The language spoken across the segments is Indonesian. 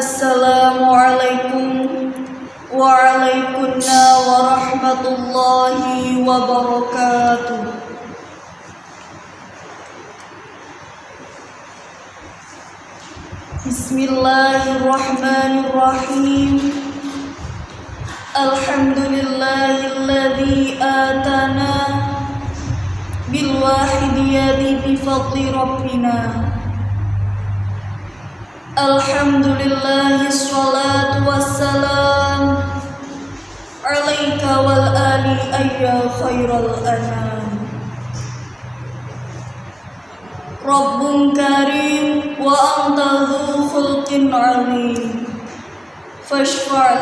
Assalamualaikum waalaikumsalam warahmatullahi wabarakatuh. Bismillahirrahmanirrahim. Alhamdulillahilladzi atana bil wahidiyati bi fadli rabbina. Alhamdulillahi sholatu wassalam alaika wal ali ayya khairal anam. Rabbun karim wa anta dhu khulqin alim. Fashfa'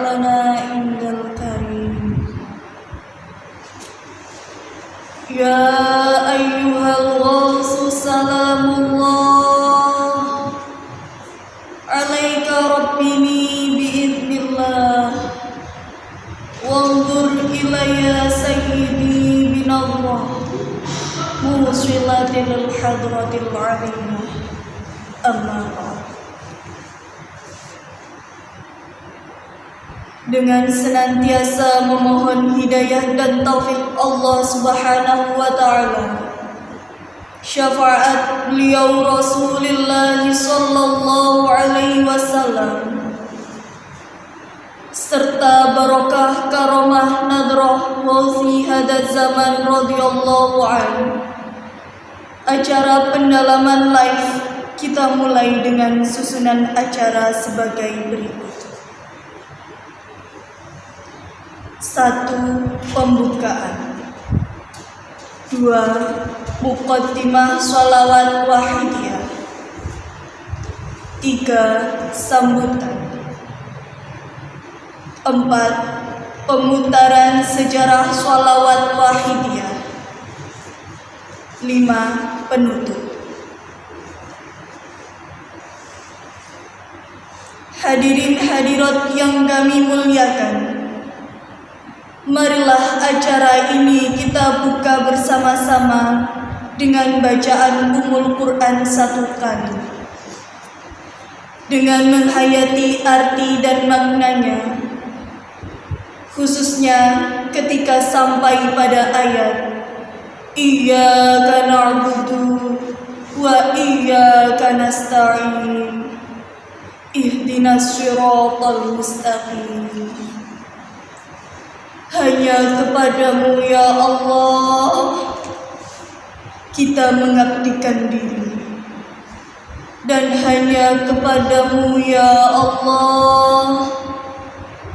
lana indal karim. Ya ayyuhal ghawsu salamullah alaika rabbini biidznillah. Wanzur ilayya sayyidi binallah musilatil hadratil alimah. Amma ba'd. Dengan senantiasa memohon hidayah dan taufik Allah Subhanahu wa ta'ala, syafaat beliau Rasulullah sallallahu alaihi wasallam, serta barokah karomah nadrah Gausi Hadat Zaman radhiyallahu anhu. Acara pendalaman live kita mulai dengan susunan acara sebagai berikut. 1. Pembukaan. 2. Muqaddimah sholawat wahidiyah. 3. Sambutan. 4. Pemutaran sejarah sholawat wahidiyah. 5. Penutup. Hadirin hadirat yang kami muliakan, marilah acara ini kita buka bersama-sama dengan bacaan Ummul Quran 1 kali, dengan menghayati arti dan maknanya, khususnya ketika sampai pada ayat Iyyaka na'budu wa iyyaka nasta'in ihdinas siratal mustaqim. Hanya kepadamu ya Allah kita mengabdikan diri, dan hanya kepadamu ya Allah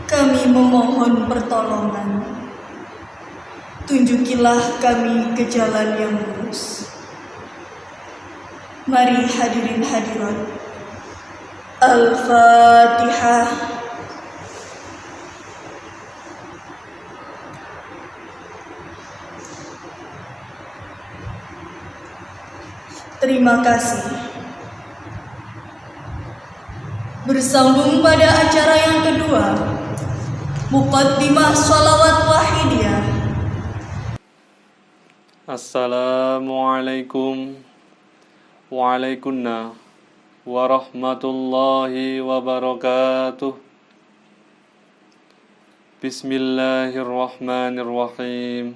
kami memohon pertolongan. Tunjukilah kami ke jalan yang lurus. Mari hadirin hadirat. Al-Fatihah. Terima kasih. Bersambung pada acara yang kedua, Muqaddimah sholawat wahidiyah. Assalamualaikum waalaikumsalam warahmatullahi wabarakatuh. Bismillahirrahmanirrahim.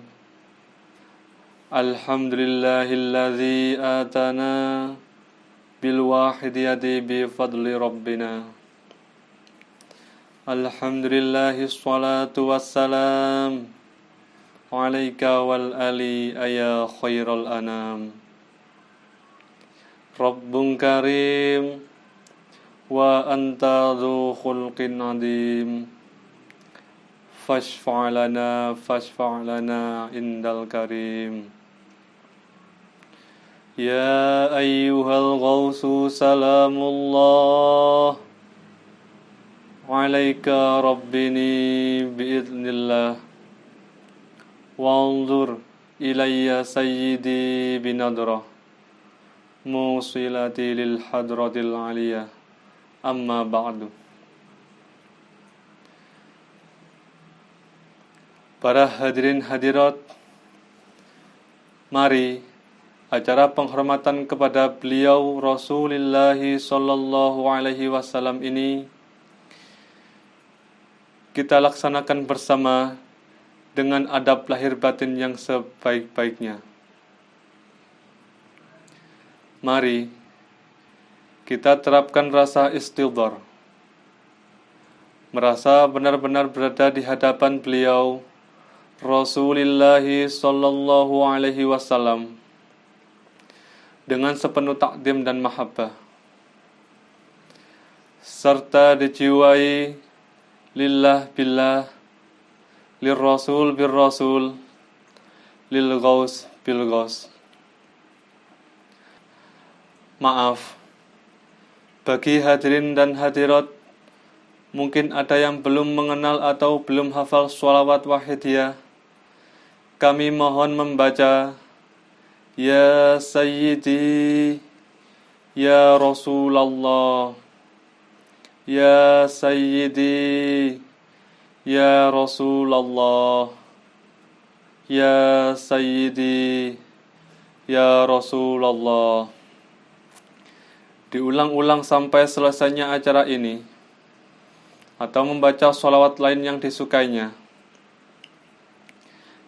Alhamdulillahilladzi atana bil wahidiyati bi fadli rabbina. Alhamdulillahi sholatu wassalam alaika wal ali ayya khairal anam. Rabbun karim wa anta dhu khulqin adim. Fashfa' lana indal karim. Ya ayyuhal ghawsu salamullah alaika rabbini biidznillah. Wanzur ilayya sayyidi binadrah musilati lil hadratil aliyah. Amma ba'du. Para hadirin hadirat, mari acara penghormatan kepada beliau Rasulullah sallallahu alaihi wasallam ini kita laksanakan bersama dengan adab lahir batin yang sebaik-baiknya. Mari kita terapkan rasa istidhar, merasa benar-benar berada di hadapan beliau Rasulullah sallallahu alaihi wasallam dengan sepenuh takdim dan mahabbah, serta dijiwai lillah billah, lirrasul birrasul, lilghaus bilghaus. Maaf, bagi hadirin dan hadirat, mungkin ada yang belum mengenal atau belum hafal sholawat wahidiyah. Kami mohon membaca Ya Sayyidi, Ya Rasulullah, Ya Sayyidi, Ya Rasulullah, Ya Sayyidi, Ya Rasulullah. Diulang-ulang sampai selesainya acara ini, atau membaca sholawat lain yang disukainya.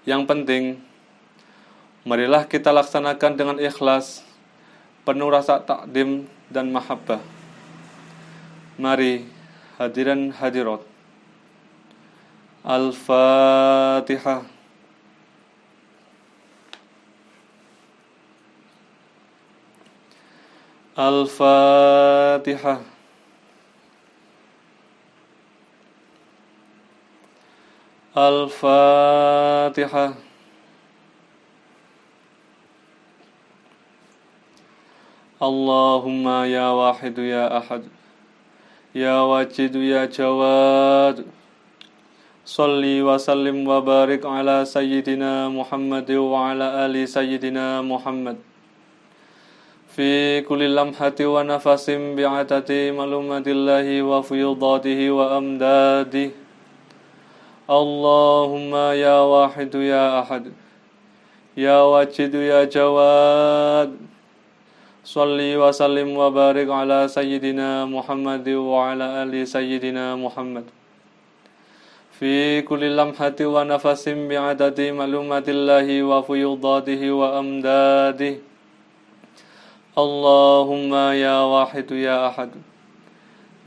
Yang penting, marilah kita laksanakan dengan ikhlas, penuh rasa takdim dan mahabbah. Mari, hadirin hadirat. Al-Fatihah. Al-Fatihah. Al-Fatihah. Allahumma ya wahidu ya ahad, ya wajidu ya jawad, salli wa sallim wa barik ala sayyidina Muhammad wa ala ali sayyidina Muhammad fi kulli lamhati wa nafasim bi'atati malumatillahi wa fiyudatihi wa amdadihi. Allahumma ya wahidu ya ahad, ya wajidu ya jawad, salli wa sallim wa barik ala sayyidina Muhammad wa ala ali sayyidina Muhammad fi kulli lamhati wa nafasim bi'adadi malumatillahi wa fuyudatihi wa amdadihi. Allahumma ya wahidu ya ahad,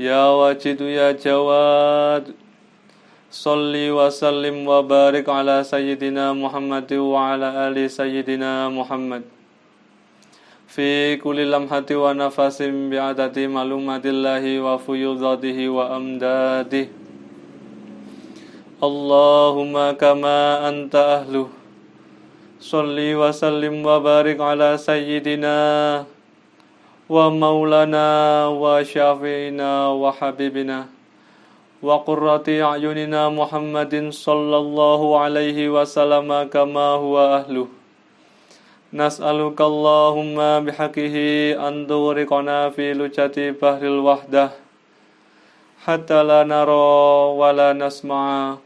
ya wajidu ya jawad, salli wa sallim wa barik ala sayyidina Muhammad wa ala ali sayyidina Muhammad fi kulli lamhati wa nafasim bi'adati malumatillahi wa fuyudatihi wa amdadihi. Allahumma kama anta ahluh, salli wa sallim wa barik ala sayyidina wa maulana wa syafi'ina wa habibina wa qurrati a'yunina Muhammadin sallallahu alaihi wasallam kama huwa ahluh. Nas'aluka Allahumma bihaqihi an tughriqana fi lujati bahril wahdah hatta la nara wa la nasma'a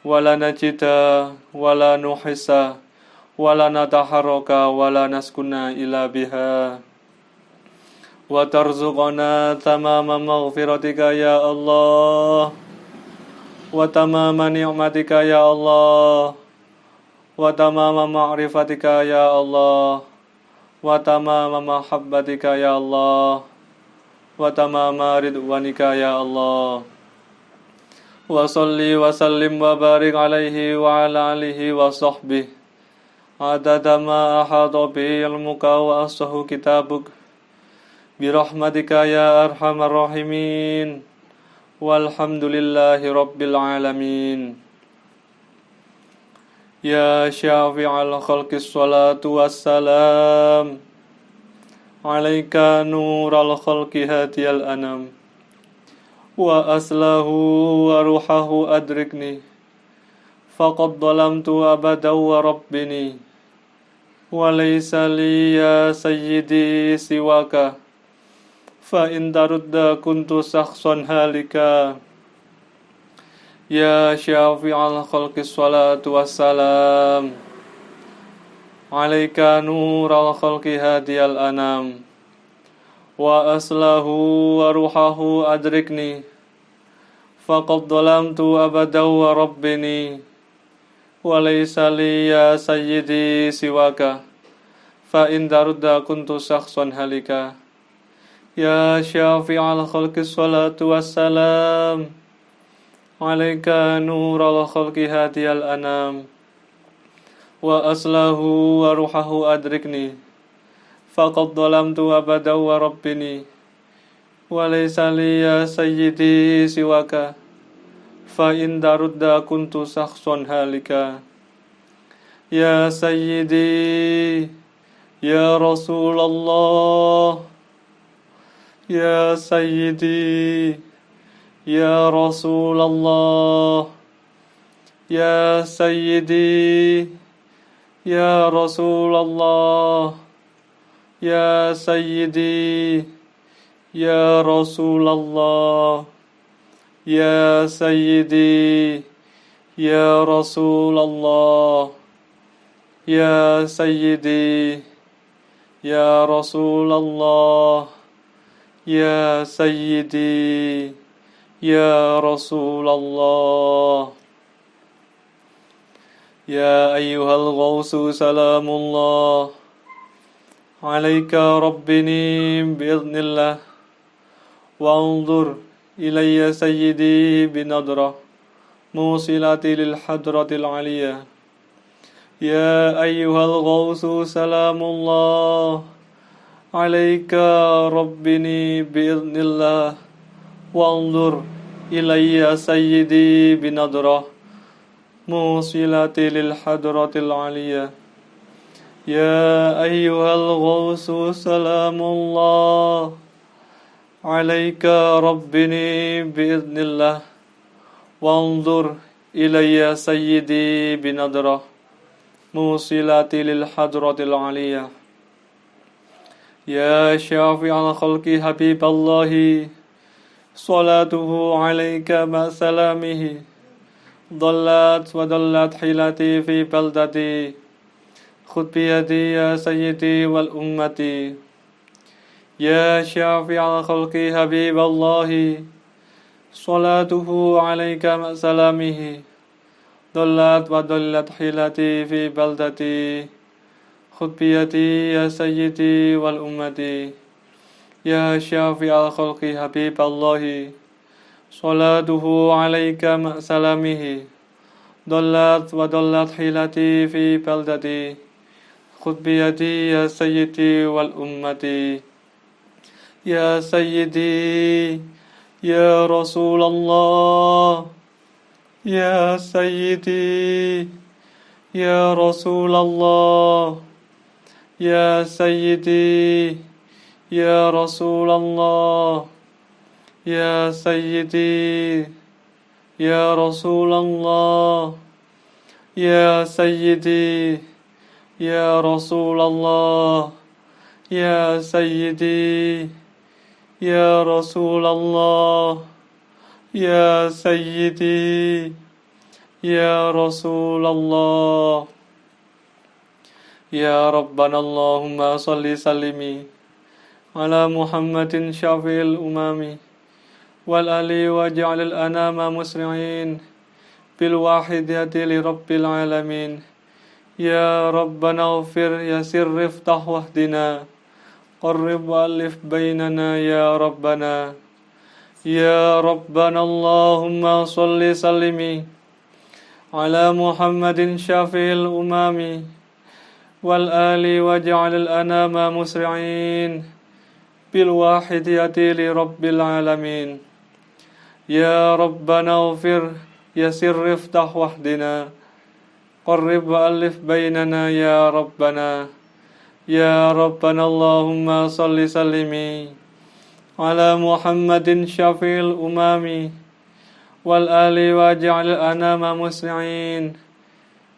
wa la najida wa la nuhissa wa la nataharraka wa la naskuna ila biha wa tarzuqana tamama maghfiratika ya Allah wa tamama ni'matika ya Allah wa tamama ma'rifatika ya Allah wa tamama mahabbatika ya Allah wa tamama ridwanika ya Allah wa salli wa sallim wa barik alaihi wa ala alihi wa sahbihi adada ma ahata bi ilmuka wa asahu kitabuk birahmatika ya arhamar rahimin walhamdulillahi rabbil alamin. Ya syafi'al khalqis salatu wassalam alaika nural khalqi hadiyal anam wa aslahu wa ruhahu adrikni faqad dhalamtu abadan wa rabbini wa laysa li ya sayyidi siwaka fa in tarudda kuntu sakhsan halika. Ya syafi'al khalqis salatu wassalam عليك نور الخلق هادي الأنام وأصله وروحه أدركني فقد ظلمت أبدا وربني وليس لي يا سيدي سواك فإن ترد كنت شخصا هلكا يا شافع الخلق الصلاة والسلام عليك نور الخلق هادي الأنام وأصله وروحه أدركني فقد ظلمت أبدا وربني وليس لي يا سيدي سواك فإن ترد كنت شخصا هالكا يا سيدي يا رسول الله يا سيدي يا رسول الله يا سيدي يا رسول الله يا سيدي يا رسول الله يا سيدي يا رسول الله يا سيدي يا رسول الله يا سيدي يا رسول الله يا أيها الغوث سلام الله عليك ربني بإذن الله وانظر إلي سيدي بنظرة موصلة للحضرة العليا يا أيها الغوث سلام الله عليك ربني بإذن الله وانظر إلي سيدي بنظرة موصلة للحضرة العليا يا أيها الغوث سلام الله عليك ربني بإذن الله وانظر إلي سيدي بنظرة موصلة للحضرة العليا يا شافع الخلق حبيب الله صلاته عليك مع سلامه ضلت حيلتي في بلدتي خذ بيدي يا سيدي والأمة يا شافع الخلق حبيب الله صلاته عليك مع سلامه ضلت حيلتي في بلدتي خذ بيدي يا سيدي والأمة يا شافع الخلق حبيب الله صلاته عليك مع سلامه ضلت حيلتي في بلدتي خذ بيدي يا سيدي والأمة يا سيدي يا رسول الله يا سيدي يا رسول الله يا سيدي يا رسول الله يا سيدي يا رسول الله يا سيدي يا رسول الله يا سيدي يا رسول الله يا سيدي يا رسول الله يا ربنا اللهم صل سلمي على محمد شافع الأمم والآل واجعل الأنام مسرعين بالواحدة لرب العالمين يا ربنا اغفر يسر افتح واهدنا قرب وألف بيننا يا ربنا يا ربنا اللهم صل سلمي على محمد شافع الأمم والآل واجعل الأنام مسرعين بالواحدة لرب العالمين يا ربنا اغفر يسر افتح واهدنا قرب وألف بيننا يا ربنا يا ربنا اللهم صل سلمي على محمد شفيع الأمم والآل واجعل الأنام مسرعين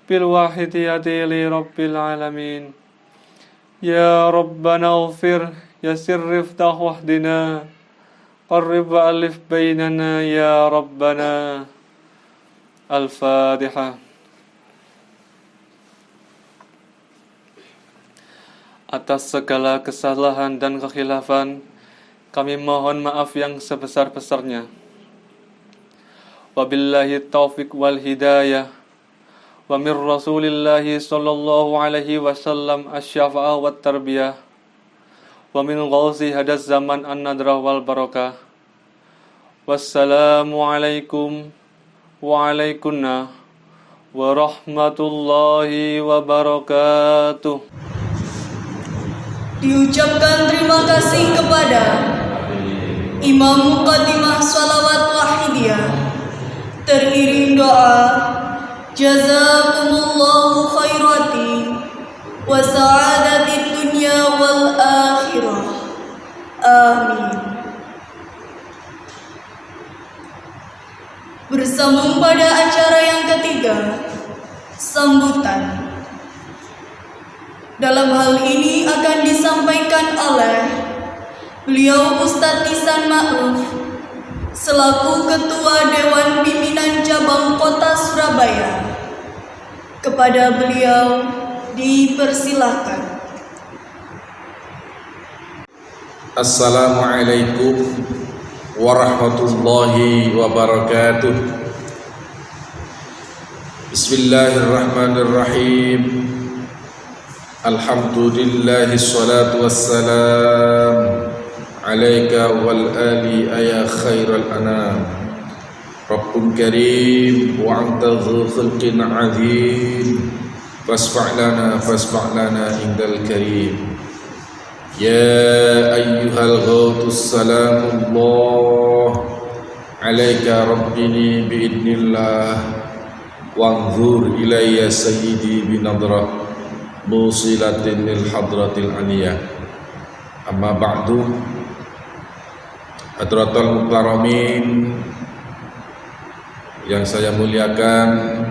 بالواحدية لرب العالمين يا ربنا اغفر يسر افتح واهدنا قرب وألف بيننا يا ربنا الفاتحة Atas segala kesalahan dan kekhilafan, kami mohon maaf yang sebesar-besarnya. Wabillahi taufiq wal hidayah. Wa min Rasulillahi sallallahu alaihi wasallam asy-syafa'ah wat tarbiyah. Wa min ghauzi hadas zaman an-nadrah wal barakah. Wassalamu alaikum wa alaikunna warahmatullahi wabarakatuh. Diucapkan terima kasih kepada Imam Muqaddimah Shalawat Wahidiyah. Teriring doa, jazakumullahu khairati wa sa'adatid dunya wal akhirah. Amin. Bersambung pada acara yang ketiga, sambutan. Dalam hal ini akan disampaikan oleh beliau Ustadz Ihsan Ma'ruf selaku Ketua Dewan Pimpinan Cabang Kota Surabaya. Kepada beliau dipersilahkan. Assalamualaikum warahmatullahi wabarakatuh. Bismillahirrahmanirrahim. Alhamdulillahi salatu wassalam alaika wal ali ya khairal anam. Rabbun karim wa anta dhu khulqin azim. Fasfa' lana indal karim. Ya ayyuhal ghautus salamullah alaika rabbini biidnillah wanzur ilayya sayyidi binadrah musilatin lil hadratil aliyah. Amma ba'du. Hadratul mukarramin yang saya muliakan,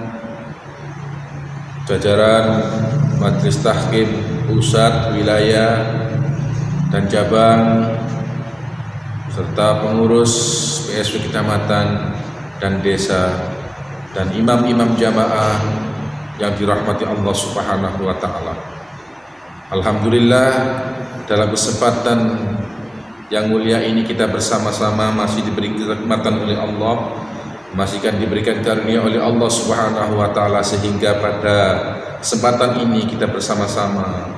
jajaran Majelis Tahkim Pusat, Wilayah dan Cabang serta pengurus PSW Kecamatan dan Desa dan imam-imam jamaah yang dirahmati Allah Subhanahu wa taala. Alhamdulillah, dalam kesempatan yang mulia ini kita bersama-sama masih diberi kenikmatan oleh Allah, masih akan diberikan karunia oleh Allah Subhanahu wa taala, sehingga pada kesempatan ini kita bersama-sama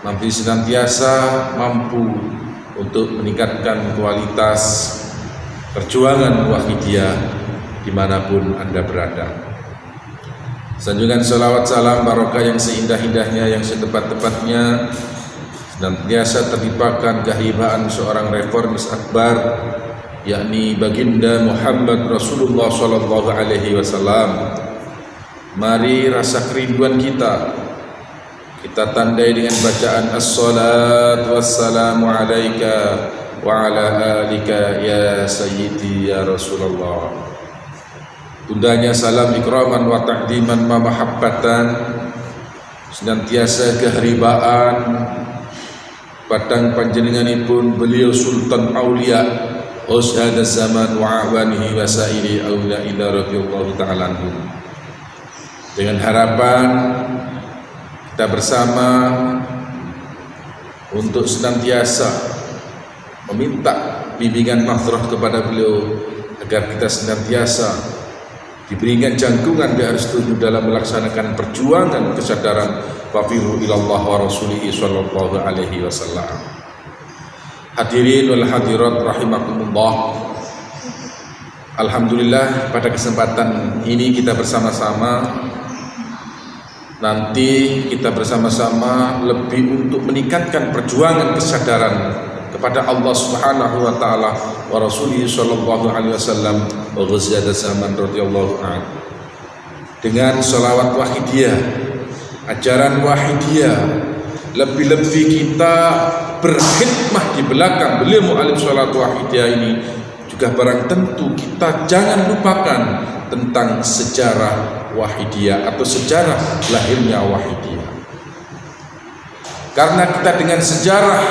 mampu senantiasa mampu untuk meningkatkan kualitas perjuangan Wahidiyah dimanapun Anda berada. Sanjungan salawat salam barokah yang seindah-indahnya, yang setepat-tepatnya senantiasa terlimpahkan kehibaan seorang reformis akbar, yakni baginda Muhammad Rasulullah sallallahu alaihi wasallam. Mari rasa kerinduan kita tandai dengan bacaan as-salatu wassalamu alaika wa ala alika ya sayyidi ya Rasulullah. Bundanya salam ikraman wa ta'diman ma mahabbatan, senantiasa keharibaan padang panjenenganipun beliau Sultan Aulia Ushada zaman wa awanihi wa sa'iri awliya ila radhiyallahu ta'ala anhum. Dengan harapan kita bersama untuk senantiasa meminta bimbingan mahdrah kepada beliau agar kita senantiasa diberikan jangkungan dan restu dalam melaksanakan perjuangan kesadaran wafiru ilallah wa rasulihi sallallahu alaihi wasallam. Hadirin wal hadirat rahimakumullah. Alhamdulillah, pada kesempatan ini kita bersama-sama, nanti kita bersama-sama lebih untuk meningkatkan perjuangan kesadaran kepada Allah Subhanahu wa taala wa Rasulih sallallahu alaihi wasallam wa ghaziyada zaman radhiyallahu anhu. Dengan salawat wahidiyah, ajaran wahidiyah, lebih-lebih kita berkhidmah di belakang beliau mu'alim salawat wahidiyah ini, juga barang tentu kita jangan lupakan tentang sejarah wahidiyah atau sejarah lahirnya wahidiyah. Karena kita dengan sejarah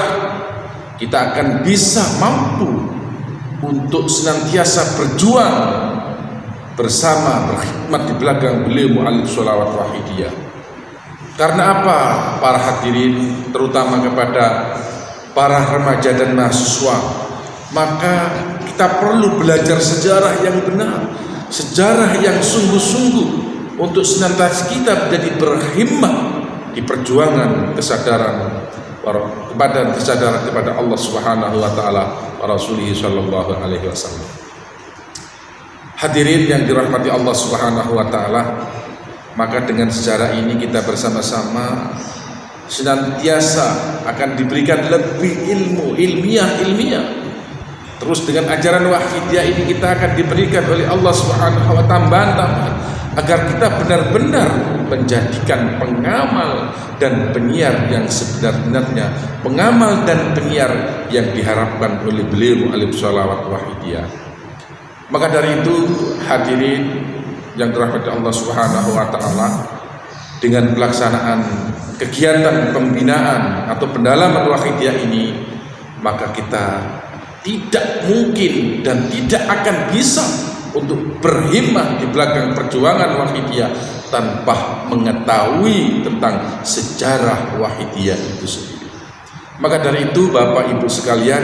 kita akan bisa mampu untuk senantiasa berjuang bersama, berkhidmat di belakang beliau mu'alim sholawat wahidiyah. Karena apa para hadirin, terutama kepada para remaja dan mahasiswa, maka kita perlu belajar sejarah yang benar, sejarah yang sungguh-sungguh untuk senantiasa kita menjadi berhimmah di perjuangan kesadaran kepada Allah Subhanahu wa taala wa Rasulih sallallahu alaihi wasallam. Hadirin yang dirahmati Allah Subhanahu wa taala, maka dengan sejarah ini kita bersama-sama senantiasa akan diberikan lebih ilmiah. Terus dengan ajaran wahidiyah ini kita akan diberikan oleh Allah Subhanahu wa tambahan agar kita benar-benar menjadikan pengamal dan penyiar yang sebenar-benarnya, pengamal dan penyiar yang diharapkan oleh beliau alaihi salawat wahidiyah. Maka dari itu hadirin yang dirahmati Allah Subhanahu wa taala, dengan pelaksanaan kegiatan pembinaan atau pendalaman wahidiyah ini, maka kita tidak mungkin dan tidak akan bisa untuk berhimmah di belakang perjuangan wahidiyah tanpa mengetahui tentang sejarah wahidiyah itu sendiri. Maka dari itu Bapak Ibu sekalian,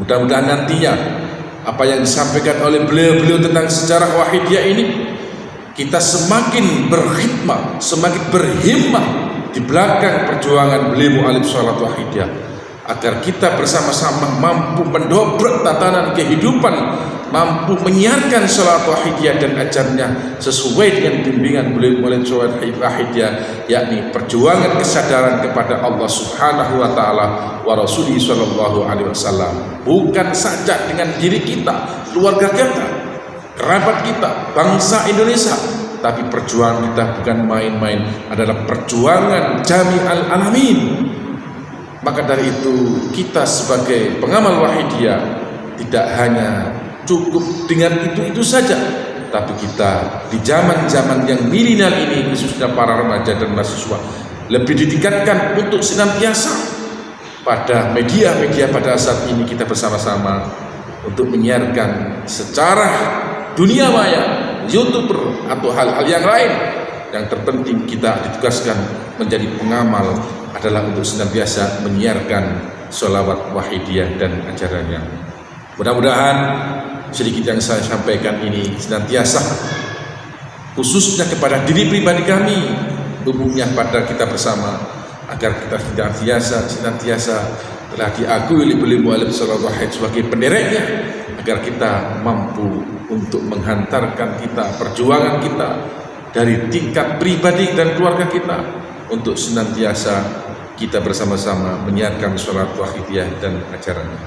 mudah-mudahan nantinya apa yang disampaikan oleh beliau tentang sejarah wahidiyah ini, kita semakin berkhidmat, semakin berhimmah di belakang perjuangan beliau alaihi salatu wahidiyah, agar kita bersama-sama mampu mendobrak tatanan kehidupan, mampu menyiarkan salat wahidiyah dan ajarnya sesuai dengan bimbingan beliau alaihi salatu wahidiyah, yakni perjuangan kesadaran kepada Allah Subhanahu wa taala wa Rasulih sallallahu alaihi wasallam, bukan saja dengan diri kita, keluarga kita, kerabat kita, bangsa Indonesia, tapi perjuangan kita bukan main-main, adalah perjuangan jami'al alamin. Maka dari itu kita sebagai pengamal wahidiyah tidak hanya cukup dengan itu saja, tapi kita di zaman-zaman yang milenial ini, khususnya para remaja dan mahasiswa, lebih ditingkatkan untuk senantiasa pada media-media pada saat ini kita bersama-sama untuk menyiarkan secara dunia maya, YouTuber atau hal-hal yang lain. Yang terpenting kita ditugaskan menjadi pengamal adalah untuk senantiasa menyiarkan sholawat wahidiyah dan ajarannya. Mudah-mudahan sedikit yang saya sampaikan ini senantiasa, khususnya kepada diri pribadi kami, umumnya pada kita bersama, agar kita senantiasa telah diakui oleh beliau alaihi salatu wahid sebagai pendereknya, agar kita mampu untuk menghantarkan kita, perjuangan kita dari tingkat pribadi dan keluarga kita, untuk senantiasa kita bersama-sama menyiarkan sholat wahidiyah dan ajarannya.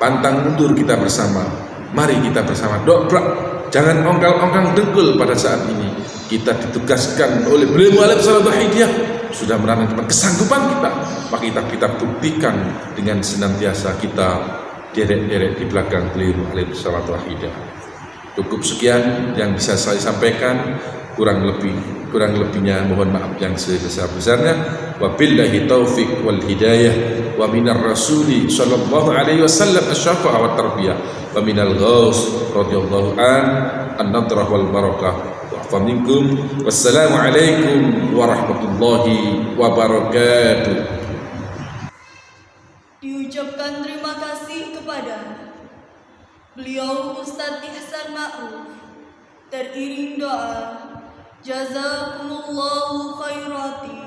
Pantang mundur kita bersama, mari kita bersama dobrak, jangan ongkang-ongkang dengkul. Pada saat ini kita ditugaskan oleh beliau alaihi salatu wahidiyah, sudah menanamkan kesanggupan kita, maka kita buktikan dengan senantiasa kita derek-derek di belakang beliau alaihi salatu wahidiyah. Cukup sekian yang bisa saya sampaikan, kurang lebihnya mohon maaf yang sebesar-besarnya. Wabillahi taufiq wal hidayah, wa minar rasuli sallallahu alaihi wasallam asy-syafa'ah wa tarbiyah, wa minal ghaus radhiyallahu an-nadrah wal barakah. Wa minkum wassalamu alaikum warahmatullahi wabarakatuh. Diucapkan terima kasih kepada beliau Ustadz Ihsan Ma'ruf, teriring doa jazakumullahu khairati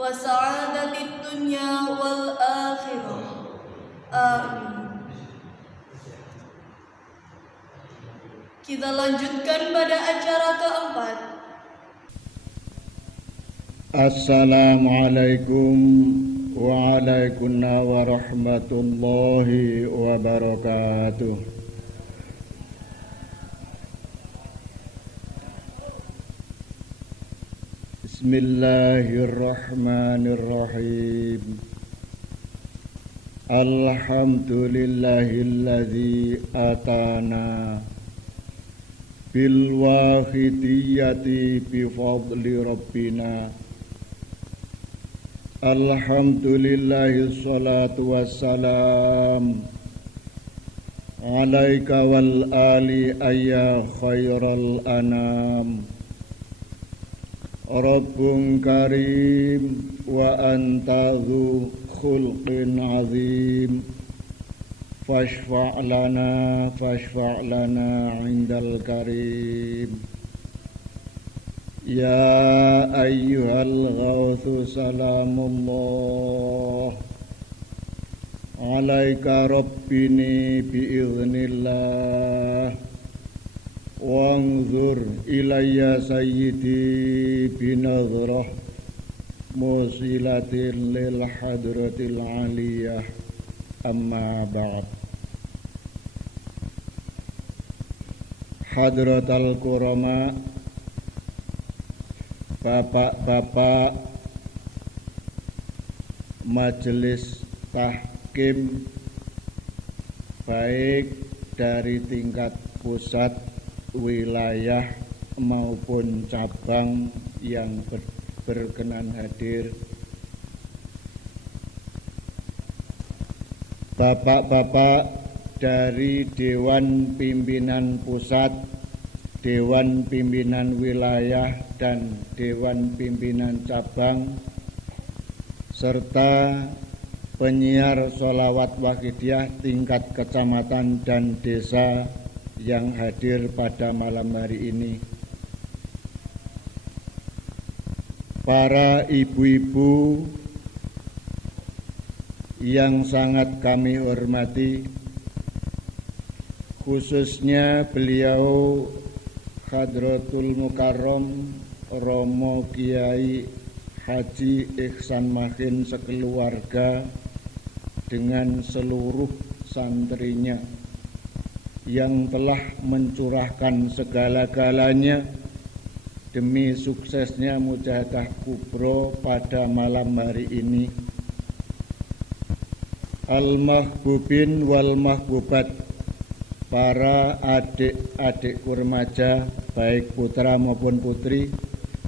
wa sa'adatid dunya wal akhirah, amin. Kita lanjutkan pada acara keempat. Assalamualaikum waalaikumsalam warahmatullahi wabarakatuh. Bismillahirrahmanirrahim. Alhamdulillahilladzi atana bil wahidiyati bi fadli rabbina. Alhamdulillahi salatu wassalam alaika wal ali ayya khairal anam. Rabbun karim wa anta dzu khulqin azim fashfa' lana indal karim ya ayyuhal ghawthu salamullah alaika rabbini biiznillah wanzur ilayya sayyidi binadhrah musilatin lil hadratil aliyah amma ba'd. Hadratal kurama, bapak-bapak majelis tahkim baik dari tingkat pusat, wilayah maupun cabang yang berkenan hadir, bapak-bapak dari Dewan Pimpinan Pusat, Dewan Pimpinan Wilayah dan Dewan Pimpinan Cabang, serta penyiar sholawat waqidiyah tingkat kecamatan dan desa yang hadir pada malam hari ini. Para ibu-ibu yang sangat kami hormati, khususnya beliau Hadratul Mukarram Romo Kiai Haji Ihsan Makin sekeluarga dengan seluruh santrinya yang telah mencurahkan segala-galanya demi suksesnya Mujahadah Kubro pada malam hari ini. Al-mahbubin wal mahbubat, para adik-adik remaja baik putra maupun putri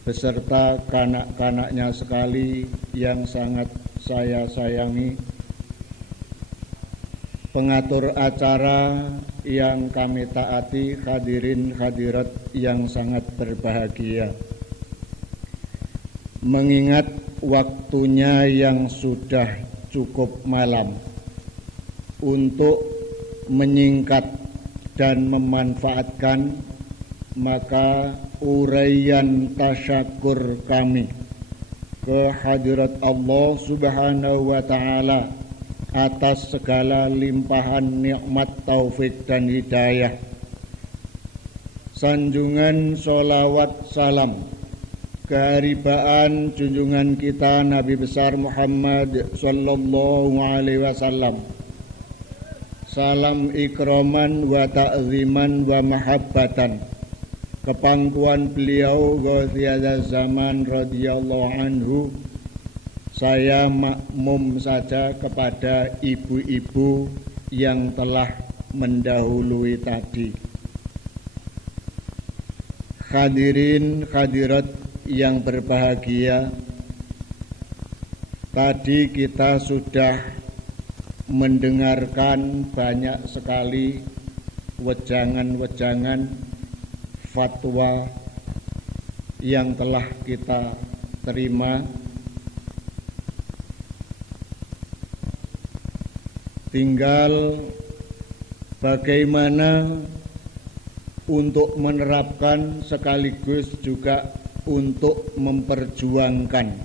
beserta kanak-kanaknya sekali yang sangat saya sayangi, pengatur acara yang kami taati, hadirin hadirat yang sangat berbahagia. Mengingat waktunya yang sudah cukup malam, untuk menyingkat dan memanfaatkan, maka uraian tasyakur kami ke hadirat Allah Subhanahu wa Ta'ala atas segala limpahan nikmat, taufik dan hidayah. Sanjungan sholawat salam keharibaan junjungan kita Nabi besar Muhammad sallallahu alaihi wasallam. Salam ikraman wa ta'ziman wa mahabbatan kepangkuan beliau Ghausiyah Zaman radhiyallahu anhu. Saya makmum saja kepada ibu-ibu yang telah mendahului tadi. Hadirin hadirat yang berbahagia, tadi kita sudah mendengarkan banyak sekali wejangan-wejangan fatwa yang telah kita terima. Tinggal bagaimana untuk menerapkan sekaligus juga untuk memperjuangkan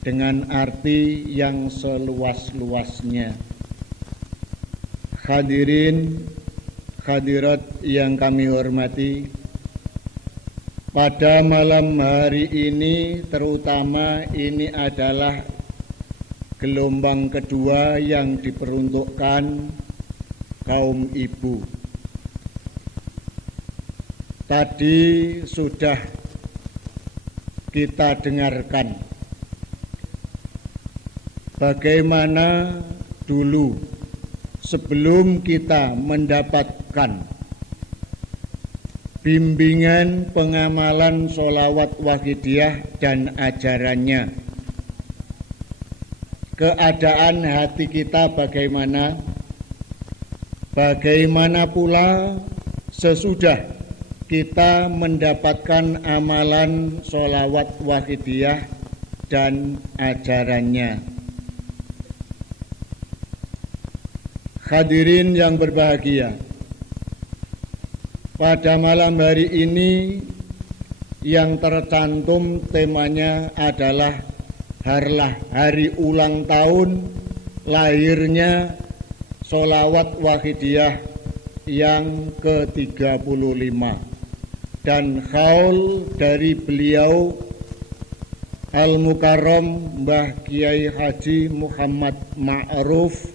dengan arti yang seluas-luasnya. Hadirin hadirat yang kami hormati, pada malam hari ini terutama ini adalah gelombang kedua yang diperuntukkan kaum ibu. Tadi sudah kita dengarkan bagaimana dulu sebelum kita mendapatkan bimbingan pengamalan sholawat waqidiyah dan ajarannya, keadaan hati kita bagaimana pula sesudah kita mendapatkan amalan sholawat wahidiyah dan ajarannya. Hadirin yang berbahagia, pada malam hari ini yang tercantum temanya adalah hari ulang tahun lahirnya sholawat wahidiyah yang ke-35 dan haul dari beliau Al-Mukarram Mbah Kiai Haji Muhammad Ma'ruf,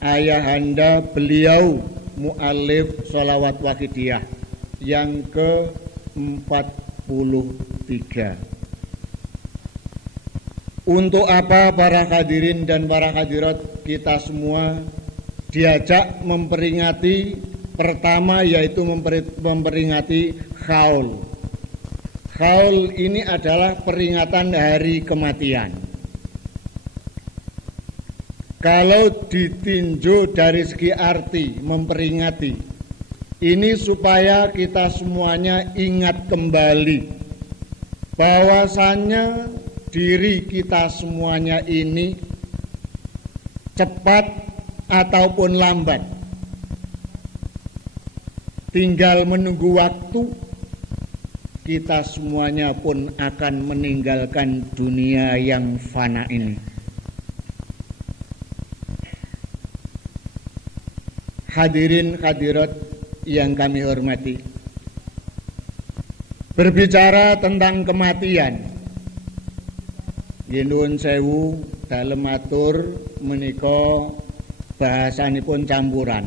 ayahanda beliau mu'alif sholawat wahidiyah yang ke-43. Untuk apa para hadirin dan para hadirat kita semua diajak memperingati, pertama yaitu memperingati haul. Haul ini adalah peringatan hari kematian. Kalau ditinjau dari segi arti memperingati, ini supaya kita semuanya ingat kembali bahwasannya diri kita semuanya ini cepat ataupun lambat tinggal menunggu waktu, kita semuanya pun akan meninggalkan dunia yang fana ini. Hadirin hadirat yang kami hormati, berbicara tentang kematian, Nuwun sewu dalem matur menika bahasanipun campuran.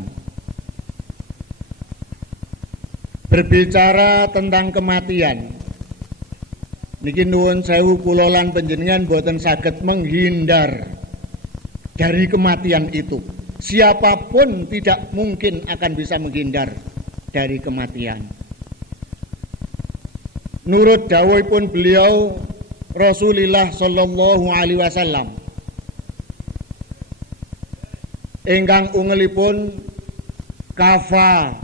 Berbicara tentang kematian, niki nuwun sewu kula lan panjenengan boten saged menghindar dari kematian itu. Siapapun tidak mungkin akan bisa menghindar dari kematian. Nurut dawuhipun beliau Rasulullah sallallahu alaihi wasallam ingkang ungelipun kafa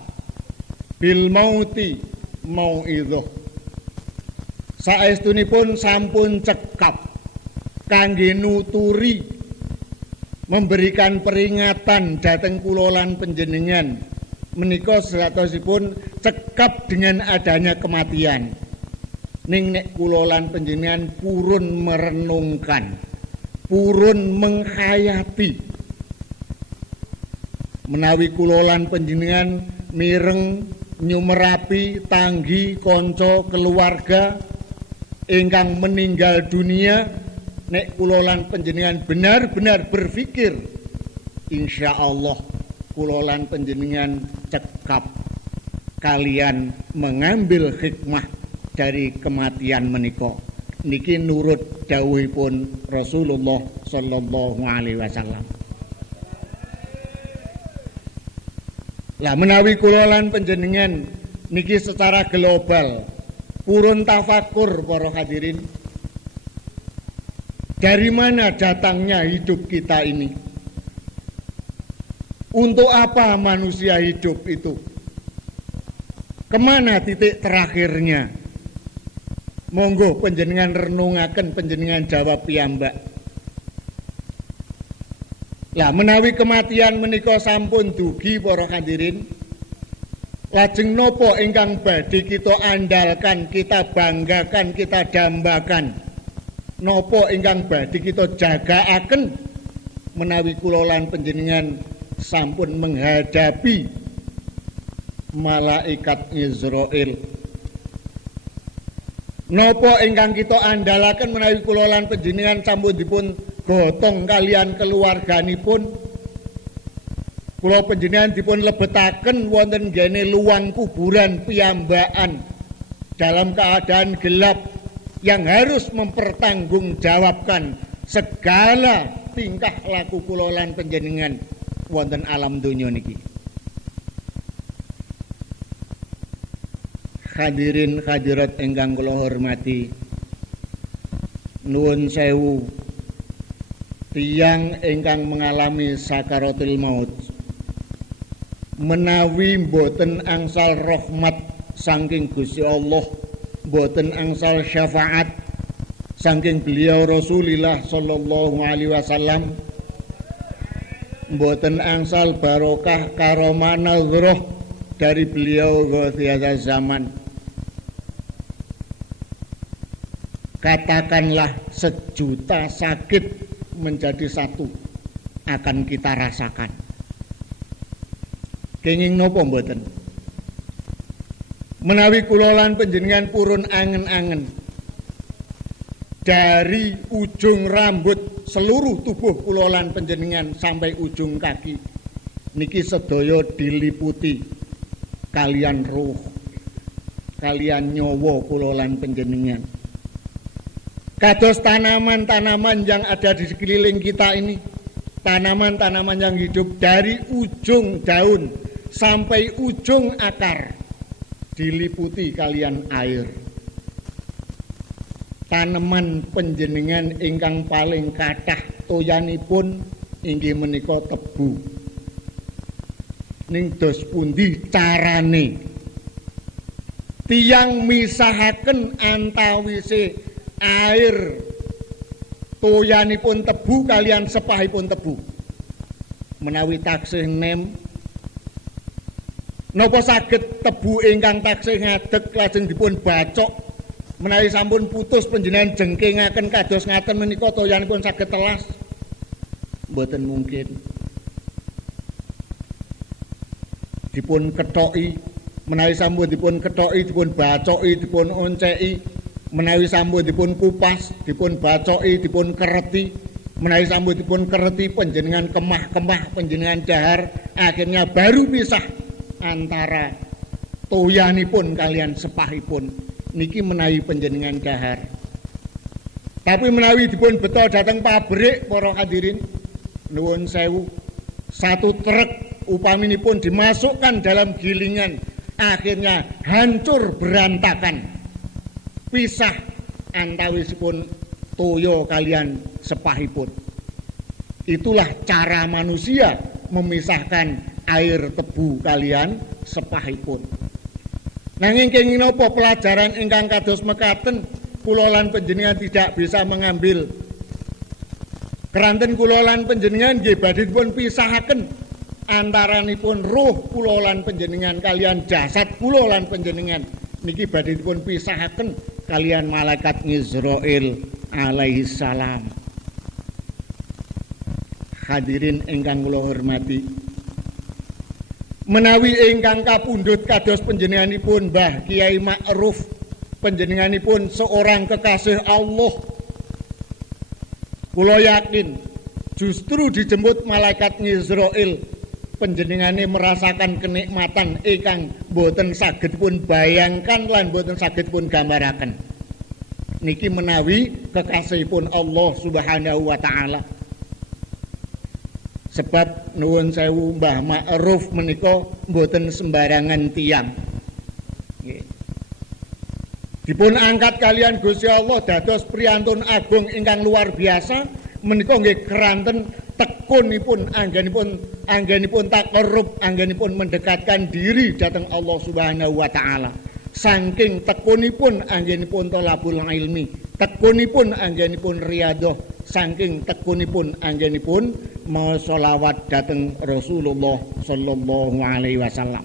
bil mauti mauidhah, saestunipun sampun cekap kangge nuturi memberikan peringatan dhateng kula lan panjenengan menika sejatosipun cekap dengan adanya kematian. Ning nek kula lan panjenengan purun merenungkan, purun menghayati, menawi kula lan panjenengan mireng nyumerapi tanggi kanca keluarga ingkang meninggal dunia, nek kula lan panjenengan benar-benar berpikir, insyaallah kula lan panjenengan cekap kalian mengambil hikmah dari kematian menika. Niki nurut dawuhipun Rasulullah sallallahu alaihi wasallam. Lah menawi kula lan panjenengan niki secara global purun tafakur para hadirin, dari mana datangnya hidup kita ini? Untuk apa manusia hidup itu? Kemana titik terakhirnya? Monggo panjenengan renungaken, panjenengan jawab piyambak. Lah menawi kematian menika sampun dugi para hadirin, lajeng nopo ingkang badhe kita andalkan, kita banggakan, kita dambakan? Nopo ingkang badhe kita jagaaken menawi kula lan panjenengan sampun menghadapi malaikat Israil? Nopo ingkang kita andalaken menawi kula lan panjenengan sampun dipun gotong kalian keluarganipun, kula panjenengan dipun lebetaken wonten gene luang kuburan piyambakan dalam keadaan gelap yang harus mempertanggungjawabkan segala tingkah laku kula lan panjenengan wonten alam donya niki. Hadirin hadirat ingkang kula hormati, nuwun sewu tiyang ingkang mengalami sakaratul maut, menawi boten angsal rahmat saking Gusti Allah, boten angsal syafaat saking beliau Rasulullah sallallahu alaihi wasallam, boten angsal barokah karomah nazroh dari beliau ghosiyah zaman. Katakanlah sejuta sakit menjadi satu akan kita rasakan. Kenging nopo mboten? Menawi kula lan panjenengan purun angen-angen dari ujung rambut seluruh tubuh kula lan panjenengan sampai ujung kaki niki sedaya diliputi kalian ruh, kalian nyawa kula lan panjenengan. Kados tanaman-tanaman yang ada di sekeliling kita ini, tanaman-tanaman yang hidup dari ujung daun sampai ujung akar diliputi kalian air. Tanaman panjenengan ingkang paling kathah toyanipun inggih menika tebu. Ning dos pundi carane tiyang misahaken antawise air toyanipun tebu kalian sepahipun tebu? Menawi taksih nem, napa saged tebu ingkang taksih ngadeg lajeng dipun bacok menawi sampun putus panjenengan jengkingaken kados ngaten menika toyanipun saged telas? Mboten mungkin. Dipun kethoki, menawi sampun dipun kethoki, dipun bacoki, dipun onceki, menawi sampun dipun kupas, dipun bacoki, dipun kereti, menawi sampun dipun kereti panjenengan kemah-kemah, panjenengan dahar, akhirnya baru pisah antara toyanipun kalian sepahipun. Niki menawi panjenengan dahar. Tapi menawi dipun beto dateng pabrik para hadirin, nuwun sewu, satu truk upaminipun dimasukkan dalam gilingan, akhirnya hancur berantakan. Pisah antawisipun toyo kalian sepahipun. Itulah cara manusia memisahkan air tebu kalian sepahipun. Nanging kenging napa pelajaran ingkang kados mekaten kula lan panjenengan tidak bisa mengambil. Keranten kula lan panjenengan nggih badhe dipun pisahaken antaranipun ruh kula lan panjenengan kalian jasad kula lan panjenengan niki badhe dipun pisahaken kalian malaikat Israil alaihi salam. Hadirin ingkang kula hormati, menawi ingkang kapundhut kados panjenenganipun Mbah Kiai Ma'ruf, panjenenganipun seorang kekasih Allah, kula yakin justru dijemput malaikat Israil panjenengane merasakan kenikmatan ingkang boten saged pun bayangkan lan boten saged pun gambaraken. Niki menawi kekasihipun Allah Subhanahu wa taala. Sebab nuwun sewu Mbah Ma'ruf menika boten sembarangan tiyang. Nggih. Dipun angkat kalian Gusti Allah dados priyantun agung ingkang luar biasa menika nggih keranten tekunipun anggenipun taqarrub, anggenipun mendekatkan diri dhateng Allah Subhanahu wa taala. Saking tekunipun anggenipun thalabul ilmi, tekunipun anggenipun riyadhah, saking tekunipun anggenipun maos selawat dhateng Rasulullah sallallahu alaihi wasallam.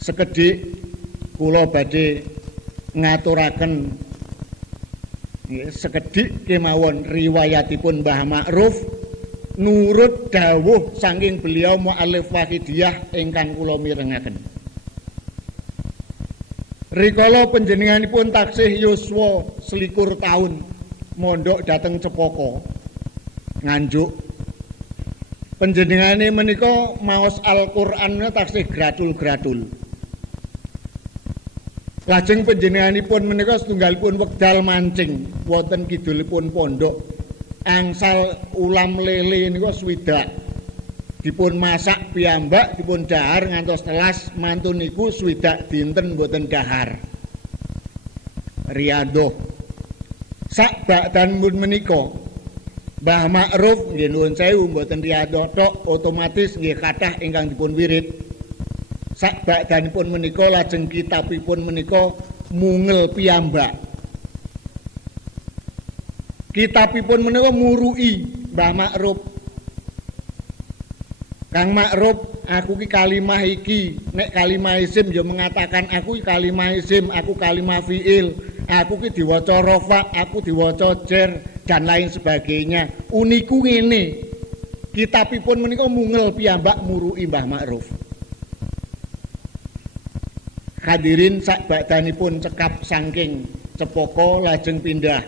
Sekedhik kula badhe ngaturaken sekedhik kemawon riwayatipun Mbah Ma'ruf nurut dawuh saking beliau mu'alif Wahidiyah ingkang kula mirengaken. Rikala panjenenganipun taksih yuswa 21 taun mondok dhateng Cepaka Nganjuk. Panjenengane menika maos Al-Qur'an taksih gratul-gratul. Lajeng panjenenganipun menika setunggalipun wekdal mancing wonten kidulipun pondok. Angsal ulam lele niku swidak. Dipun masak piyambak, dipun dahar ngantos telas, mantun niku swidak dinten boten dahar. Riyadhah. Sak bakdan mun menika Mbah Ma'ruf nggih nuwun sewu mboten riyadhah tok, otomatis nggih kathah ingkang dipun wirid. Sakbakdanipun menika lajeng kitabipun menika mungel piyambak. Kitabipun menika murui Mbah Ma'ruf. Kang Ma'ruf, aku ki kalimah iki, nek kalimah isim ya mengatakan aku ki kalimah isim, aku kalimah fiil, aku ki diwaca rafa, aku diwaca jar dan lain sebagainya. Uniku ngene. Kitabipun menika mungel piyambak murui Mbah Ma'ruf. Hadirin sakbakdanipun cekap saking Cepaka lajeng pindah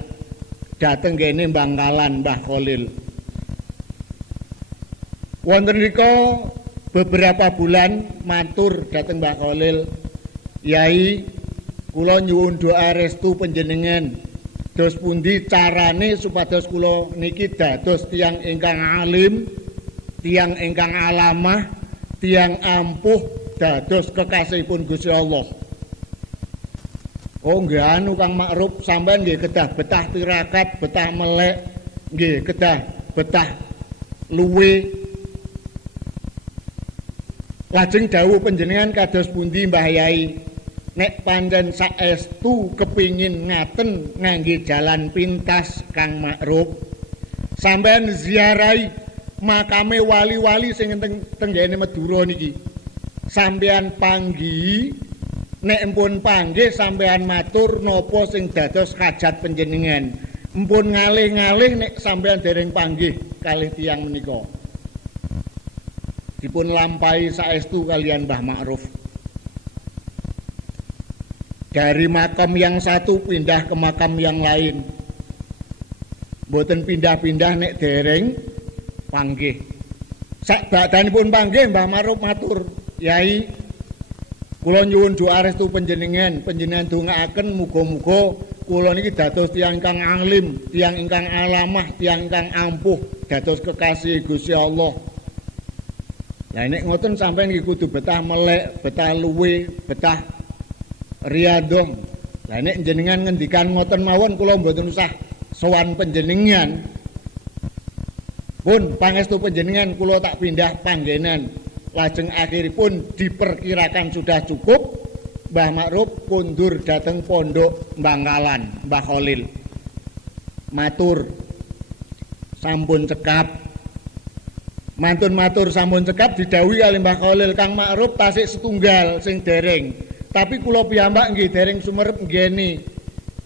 dhateng kene Bangkalan Mbah Khalil. Wonten rika beberapa bulan matur dhateng Mbah Khalil, Yai, kula nyuwun doa restu panjenengan. Dos pundi carane supados kula niki dados tiyang ingkang alim, tiyang ingkang alamah, tiyang ampuh dados kekasihipun Gusti Allah. Oh nggih anu Kang Ma'ruf, sampean nggih kedah betah tirakat, betah melek, nggih kedah betah luwe. Lajeng dawuh panjenengan kados pundi Mbah Yai? Nek pancen saestu kepingin ngaten ngangge jalan pintas Kang Ma'ruf, sampean ziarahi makame wali-wali sing tenggene Madura niki. Sampean panggi, nek empun panggih sampean matur napa sing dados hajat panjenengan. Empun ngalih-ngalih nek sampean dereng panggih kalih tiyang menika. Dipun lampahi saestu kalian Mbah Ma'ruf. Dari makam yang satu pindah ke makam yang lain. Mboten pindah-pindah nek dereng panggih. Sakbakdanipun panggih Mbah Ma'ruf matur, Yai, kula nyuwun doa restu panjenengan dongaaken muga-muga kula niki dados tiyang ingkang alim, tiyang ingkang alamah, tiyang ingkang ampuh dados kekasih Gusti Allah. Lah nek ngoten sampeyan iki kudu betah melek, betah luwe, betah riyadhah. Lah nek jenengan ngendikan ngoten mawon kula mboten usah sowan panjenengan. Pun pangestu panjenengan kula tak pindah panggenan. Lajeng akhiripun diperkirakan sudah cukup, Mbah Ma'ruf kondur dateng pondok Bangkalan Mbah Khalil. Matur sampun cekap. Mantun matur sampun cekap didhawuhi kali Mbah Khalil, Kang Ma'ruf tasik setunggal sing dereng. Tapi kula piyambak nggih dereng sumerep nggene.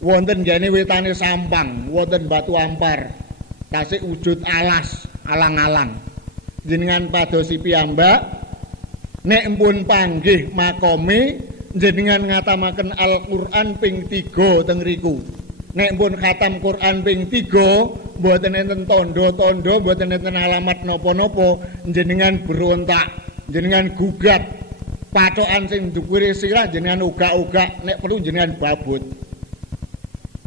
Wonten nggene wetane sampang, wonten batu ampar. Tasik wujud alas, alang-alang. Jenengan padosi piyambak nek empun panggih makome jenengan ngatamaken Al-Qur'an ping 3 teng riku. Nek empun khatam Qur'an ping 3 mboten enten tanda-tanda, mboten enten alamat napa-napa, jenengan berontak, jenengan gugat. Patokan sing ndukure sirah jenengan ugak-ugak, nek perlu jenengan babut.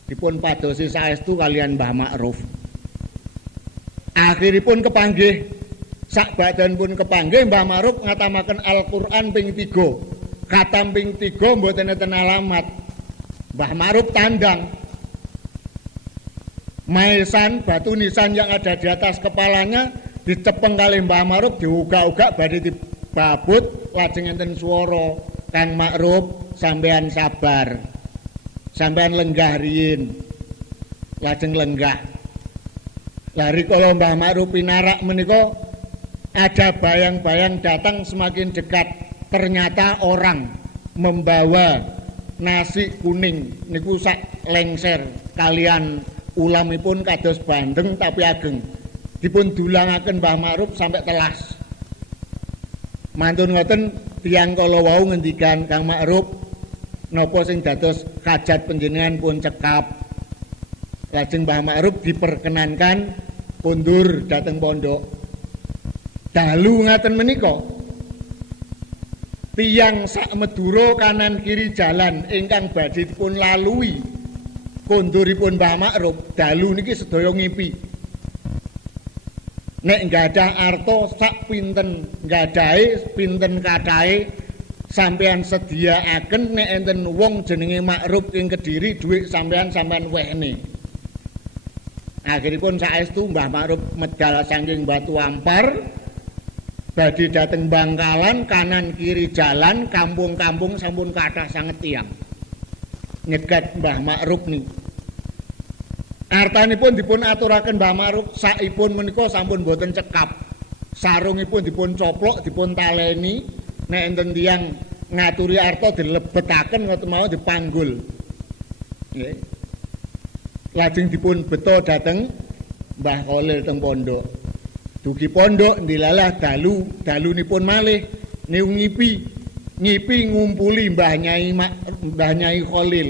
Dipun padosi saestu kalian Mbah Ma'ruf. Akhiripun kepanggih, sakbadanipun kepanggih Mbah Ma'ruf ngatamaken Al-Qur'an ping 3. Khatam ping 3 mboten enten alamat. Mbah Ma'ruf tandang. Maesan batu nisan yang ada di atas kepalanya dicepeng kali Mbah Ma'ruf, diugak-ugak badhe dibabut, lajeng enten swara, Kang Ma'ruf sampean sabar. Sampean lenggah riyin. Lajeng lenggah. Lari kalau Mbah Ma'ruf pinarak menika ada bayang-bayang datang semakin dekat. Ternyata orang membawa nasi kuning niku sak lengser kalian ulamipun kados bandeng tapi ageng. Dipun dulangaken Mbah Ma'ruf sampai telas. Mantun ngoten tiyang kala wau ngendikan, Kang Ma'ruf napa sing dados hajat panjenengan pun cekap. Lajeng Mbah Ma'ruf diperkenankan kondur dateng pondok. Dalu ngaten menika tiyang sak Madura kanan kiri jalan ingkang badhe dipun lalui konduripun Mbah Ma'ruf, dalu niki sedaya ngipi. Nek nggadah arta sak pinten nggadahe, pinten kathahe sampean sediaaken, nek enten wong jenenge Ma'ruf ing Kediri dhuwit sampean wehne. Akhiripun saestu Mbah Ma'ruf medal saking batu ampar badhe dhateng Bangkalan, kanan kiri jalan, kampung-kampung sampun kathah sanget tiyang nyegat Mbah Ma'ruf niki. Artanipun dipun aturaken Mbah Ma'ruf sakipun menika sampun boten cekap. Sarungipun dipun coplok, dipun taleni, nek enten tiyang ngaturi arta dilebetaken ngoten mawon dipanggul. Nggih. Lajeng dipun beto dhateng Mbah Khalil teng pondok. Dugi pondok ndilalah dalunipun malih niku ngipi ngumpuli Mbah Nyai Khalil.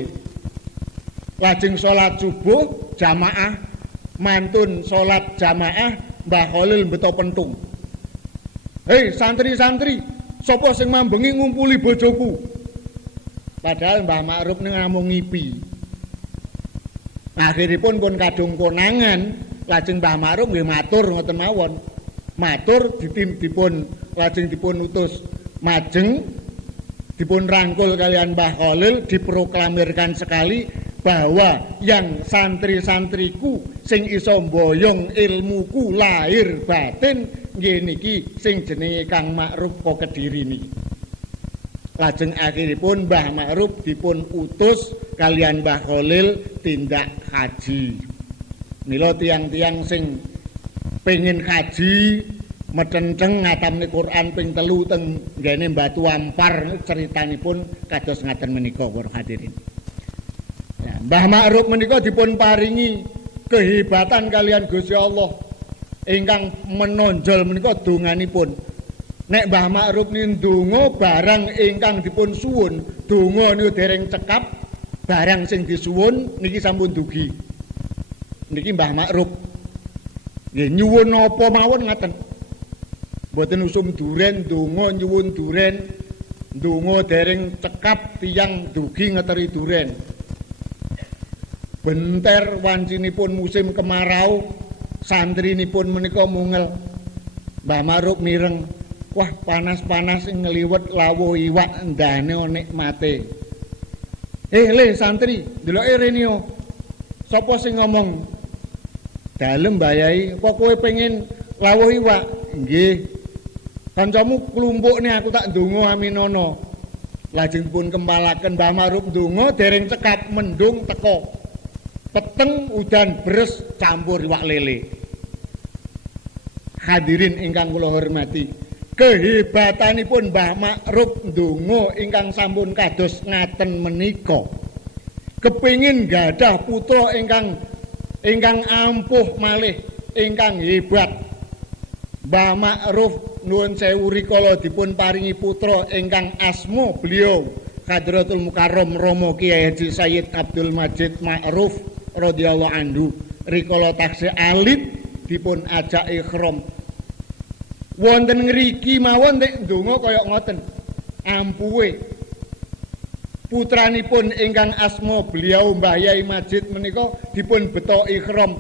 Lajeng salat subuh jamaah mantun salat jamaah Mbah Khalil beto pentung. Hei santri-santri, sapa sing mambengi ngumpuli bojoku? Padahal Mbah Ma'ruf ning namung ngipi. Akhiripun pun kadung konangan, lajeng Mbah Ma'ruf nggih matur ngoten mawon. Matur lajeng dipun utus majeng, dipun rangkul kalian Mbah Khalil, diproklamirkan sekali bahwa yang santri-santriku sing iso mboyong ilmuku lahir batin nggih niki sing jenenge Kang Ma'ruf kok Kediri niki. Lajeng akhiripun Mbah Ma'ruf dipun utus kalian Mbah Khalil tindak haji. Mila tiang-tiang sing pengin haji metenceng ngatamne Quran ping 3 teng nggene Batu Ampar ceritanipun kados ngaten menika para hadirin. Ya, Mbah Ma'ruf menika dipun paringi kehebatan kalian Gusti Allah ingkang menonjol menika donganipun. Nek Mbah Ma'ruf ndonga barang ingkang dipun suwun, donga niku dereng cekap, barang sing disuwun niki sampun dugi. Niki Mbah Ma'ruf nggih nyuwun apa mawon ngaten. Mboten usum duren, donga nyuwun duren, donga dereng cekap tiyang dugi ngeteri duren. Benter wancinipun musim kemarau, santrinipun menika mungel. Mbah Ma'ruf mireng, wah panas-panas ngliwet lawuh iwak ndane nikmate. Le santri, deloke rene yo. Sapa sing ngomong? Dalem Mbah Yai, apa kowe pengin lawuh iwak? Nggih. Kancamu klumpukne aku tak ndonga aminono. Lajeng pun kempalaken Mbah Ma'ruf ndonga dereng cekap mendung teka. Peteng udan bres campur iwak lele. Hadirin ingkang kula hormati, kehebatanipun Mbah Ma'ruf ndonga ingkang sampun kados ngaten menika. Kepingin gadah putra ingkang ampuh malih, ingkang hebat. Mbah Ma'ruf nuwun sewu rikala dipun paringi putra ingkang asma beliau Hadratul Mukarram Rama Kiai Haji Sayyid Abdul Majid Ma'ruf radhiyallahu anhu. Rikala taksih alit dipun ajak ikhram. Wonten ngriki mawon nek ndonga kaya ngoten. Ampuhe putranipun ingkang asma beliau Mbah Yai Majid menika dipun beto ikhram.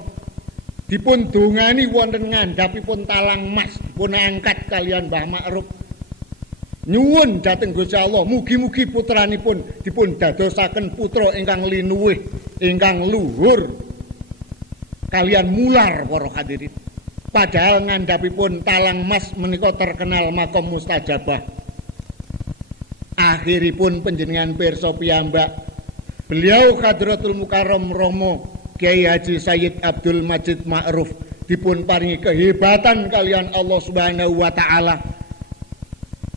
Dipun dongani wonten ngandhapipun talang emas, dipun angkat kalian Mbah Ma'ruf. Nyuwun dhateng Gusti Allah, mugi-mugi putranipun dipun dadosaken putra ingkang linuwih, ingkang luhur. Kalian mular para hadirin. Padahal ngandhapipun talang emas menika terkenal makom mustajabah. Akhiripun panjenengan pirsa piyambak, beliau Hadratul Mukarram Rama Kiai Haji Sayyid Abdul Majid Ma'ruf dipun paringi kehebatan kalian Allah Subhanahu wa taala.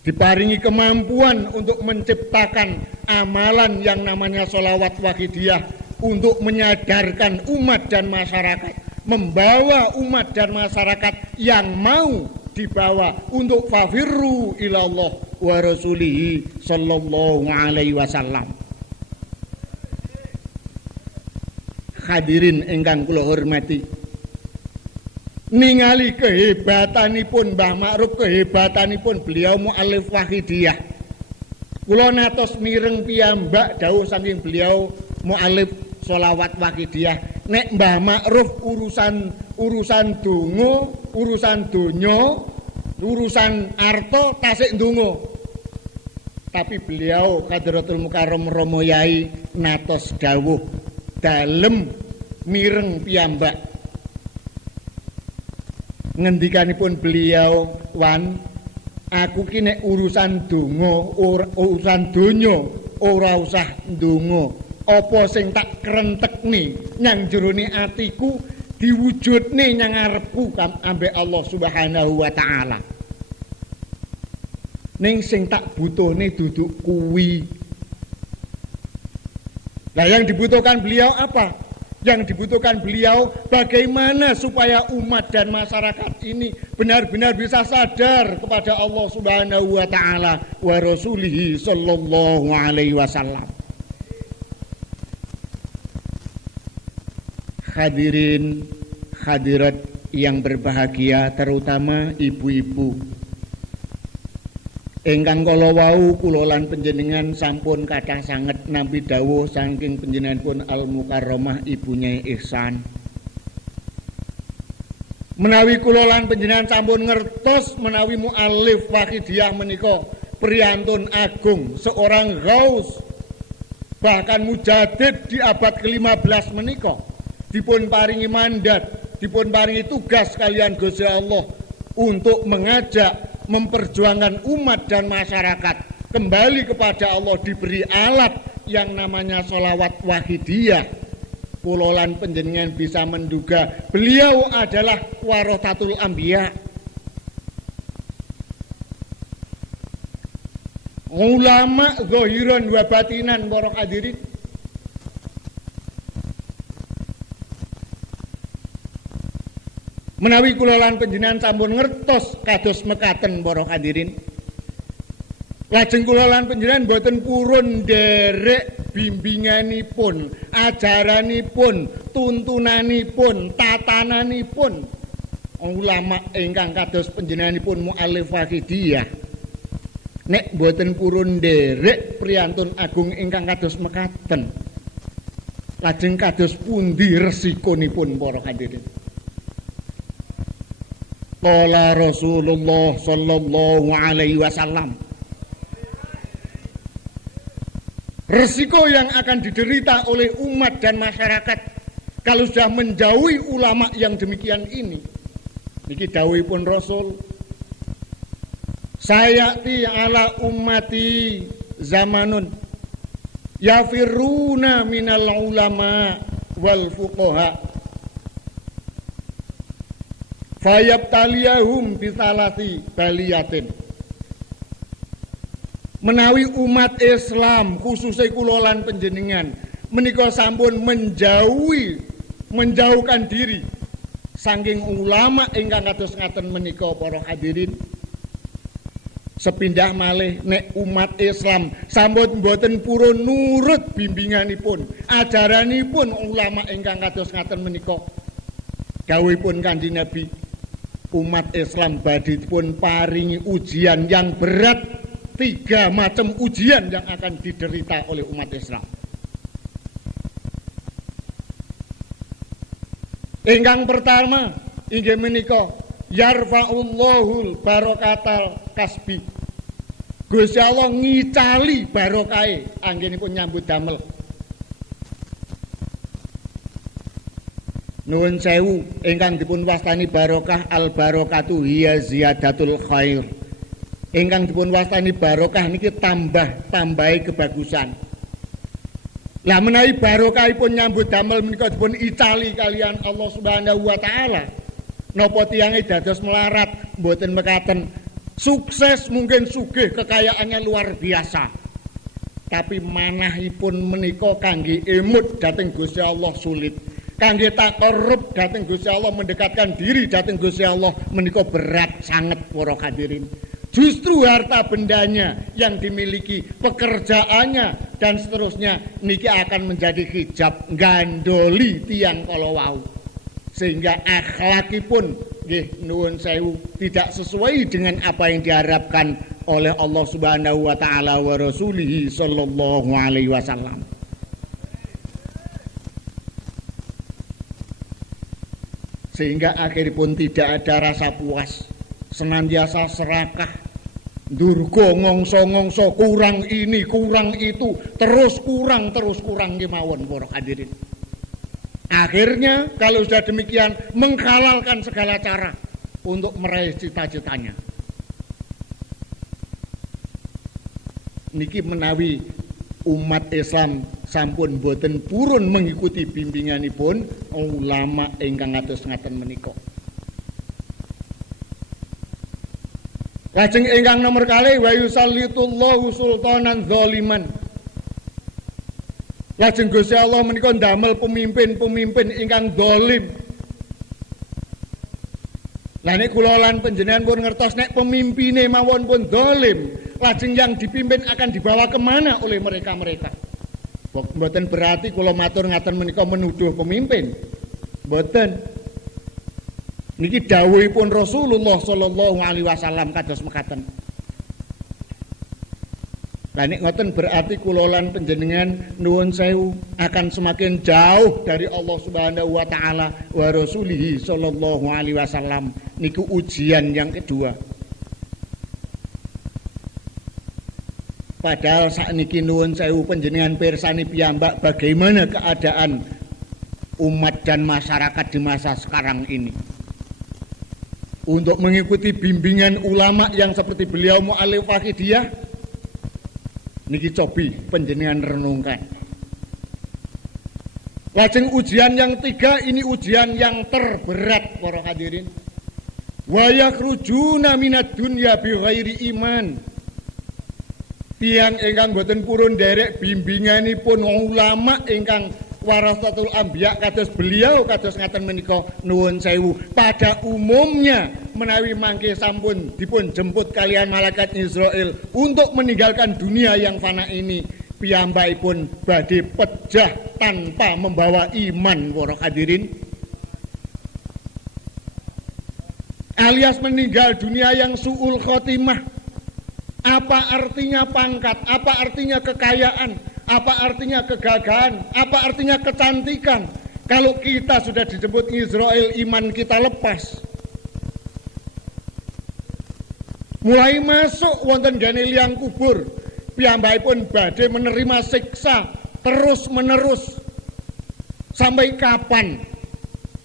Diparingi kemampuan untuk menciptakan amalan yang namanya sholawat wahidiyah untuk menyadarkan umat dan masyarakat, membawa umat dan masyarakat yang mau dibawa untuk fafirru ilallah wa rasulihi sallallahu alaihi wasallam. Hadirin ingkang kula hormati, ningali kehebatanipun Mbah Ma'ruf, kehebatanipun beliau mu'alif wahidiyah. Kula natos mireng piyambak dawuh saking beliau mu'alif sholawat wahidiyah. Nek Mbah Ma'ruf urusan donga, urusan donya, urusan arta tasik ndonga. Tapi beliau Hadratul Mukarram Rama Yai natos dawuh dalem mireng piyambak. Ngendikanipun beliau, Wan, Aku ki nek urusan donya ora usah ndonga. Apa sing tak krentekne nyang jerone atiku diwujudne nyang ngarepku ambek Allah Subhanahu wa taala. Ning sing tak butuhne duduk kuwi. Lah yang dibutuhkan beliau apa? Yang dibutuhkan beliau bagaimana supaya umat dan masyarakat ini benar-benar bisa sadar kepada Allah Subhanahu wa taala wa rasulihi sallallahu alaihi wasallam. Hadirin hadirat yang berbahagia, terutama ibu-ibu. Ingkang kala wau kula lan panjenengan sampun kathah sanget nampi dawuh saking panjenenganipun Al Mukarramah Ibu Nyai Ihsan. Menawi kula lan panjenengan sampun ngertos menawi muallif Wahidiyah menika priyantun agung, seorang ghaus, bahkan mujadid di abad ke-15 menika, dipun paringi mandat, dipun paringi tugas kalian Gusti Allah untuk mengajak, memperjuangkan umat dan masyarakat kembali kepada Allah, diberi alat yang namanya sholawat wahidiyah. Kula lan panjenengan bisa menduga beliau adalah warathatul anbiya, ulama zahiran wa batinan para hadirin. Menawi kula lan panjenengan sampun ngertos kados mekaten para hadirin, lajeng kula lan panjenengan boten purun nderek bimbinganipun, ajaranipun, tuntunanipun, tatananipun ulama ingkang kados panjenenganipun muallif Wahidiyah. Nek boten purun nderek priyantun agung ingkang kados mekaten, lajeng kados pundi resikonipun para hadirin? Qala Rasulullah sallallahu alaihi wasallam, resiko yang akan diderita oleh umat dan masyarakat kalau sudah menjauhi ulama yang demikian ini. Niki dawuhipun Rasul, sayati ala ummati zamanun yafiruna minal ulama wal fuqaha fayabtaliyahum bisalasi baliyatin. Menawi umat Islam khususnya kula lan panjenengan menika sampun menjauhkan diri saking ulama ingkang kados ngaten menika para hadirin, sepindah malih nek umat Islam sampun mboten purun nurut bimbinganipun, ajaranipun ulama ingkang kados ngaten menika, dawuhipun Kanjeng Nabi, umat Islam badhe dipun paringi ujian yang berat. 3 macam ujian yang akan diderita oleh umat Islam. Ingkang pertama inggih menika yarfa'ullahul barakatal kasbi. Gusti Allah ngicali barokahe anggenipun nyambut damel. Nuwun sewu ingkang dipun wastani barokah, al barokatu hiya ziyadatul khair. Ingkang dipun wastani barokah niki tambahi kebagusan. Lah menawi barokahipun nyambut damel menika dipun icali kalian Allah Subhanahu wa taala, napa tiyange dados melarat mboten mekaten. Sukses mungkin sugih, kekayaannya luar biasa. Tapi manahipun menika kangge emut dhateng Gusti Allah sulit. Kangge takarrub dhateng Gusti Allah, mendekatkan diri dhateng Gusti Allah menika berat sangat para hadirin. Justru harta bendanya yang dimiliki, pekerjaannya dan seterusnya niki akan menjadi hijab gandoli tiang kala wau. Sehingga akhlakipun nggih nuwun sewu tidak sesuai dengan apa yang diharapkan oleh Allah Subhanahu wa taala wa rasulihi sallallahu alaihi wasallam. Sehingga akhiripun tidak ada rasa puas, senantiasa serakah, durga ngongso-ngongso, kurang ini, kurang itu, terus kurang kemawon para hadirin. Akhirnya kalau sudah demikian menghalalkan segala cara untuk meraih cita-citanya. niki menawi umat Islam sampun boten purun mengikuti bimbinganipun ulama ingkang kados ngaten menika. Lajeng ingkang nomor kalih wa yusallitullahu sultanan zaliman. Lajeng Gusti Allah menika ndamel pemimpin-pemimpin ingkang zalim. Lah nek kula lan panjenengan pun ngertos nek pemimpine mawon pun zalim, lajeng yang dipimpin akan dibawa kemana oleh mereka-mereka. Mboten berarti kula matur ngaten menika menuduh pemimpin. Mboten. Niki dawuhipun Rasulullah sallallahu alaihi wasallam kados mekaten. Lah nek ngoten berarti kula lan panjenengan nuwun sewu akan semakin jauh dari Allah Subhanahu wa taala wa Rasulih sallallahu alaihi wasallam. Niku ujian yang kedua. Padahal sakniki nuwun sewu panjenengan pirsani piyambak bagaimana keadaan umat dan masyarakat di masa sekarang ini. Untuk mengikuti bimbingan ulama yang seperti beliau Mu'alif Wahidiyah, niki cobi panjenengan renungkan. Lajeng ujian yang tiga, ini ujian yang terberat para hadirin. Wa yakhrujuna minad dunya bi ghairi iman. Tiang ingkang boten purun derek bimbinganipun ulama ingkang warasatul anbiya kados beliau kados ngaten menika nuwun sewu. Pada umumnya menawi mangke sampun dipun jemput kalian malaikat Israel untuk meninggalkan dunia yang fana ini, piyambakipun badhe pejah tanpa membawa iman para hadirin. Alias meninggal dunia yang su'ul khotimah. Apa artinya pangkat? Apa artinya kekayaan? Apa artinya kegagahan? Apa artinya kecantikan? Kalau kita sudah dijemput Israel, iman kita lepas. Mulai masuk wonten gene liang kubur, piyambakipun badhe menerima siksa terus menerus. Sampai kapan?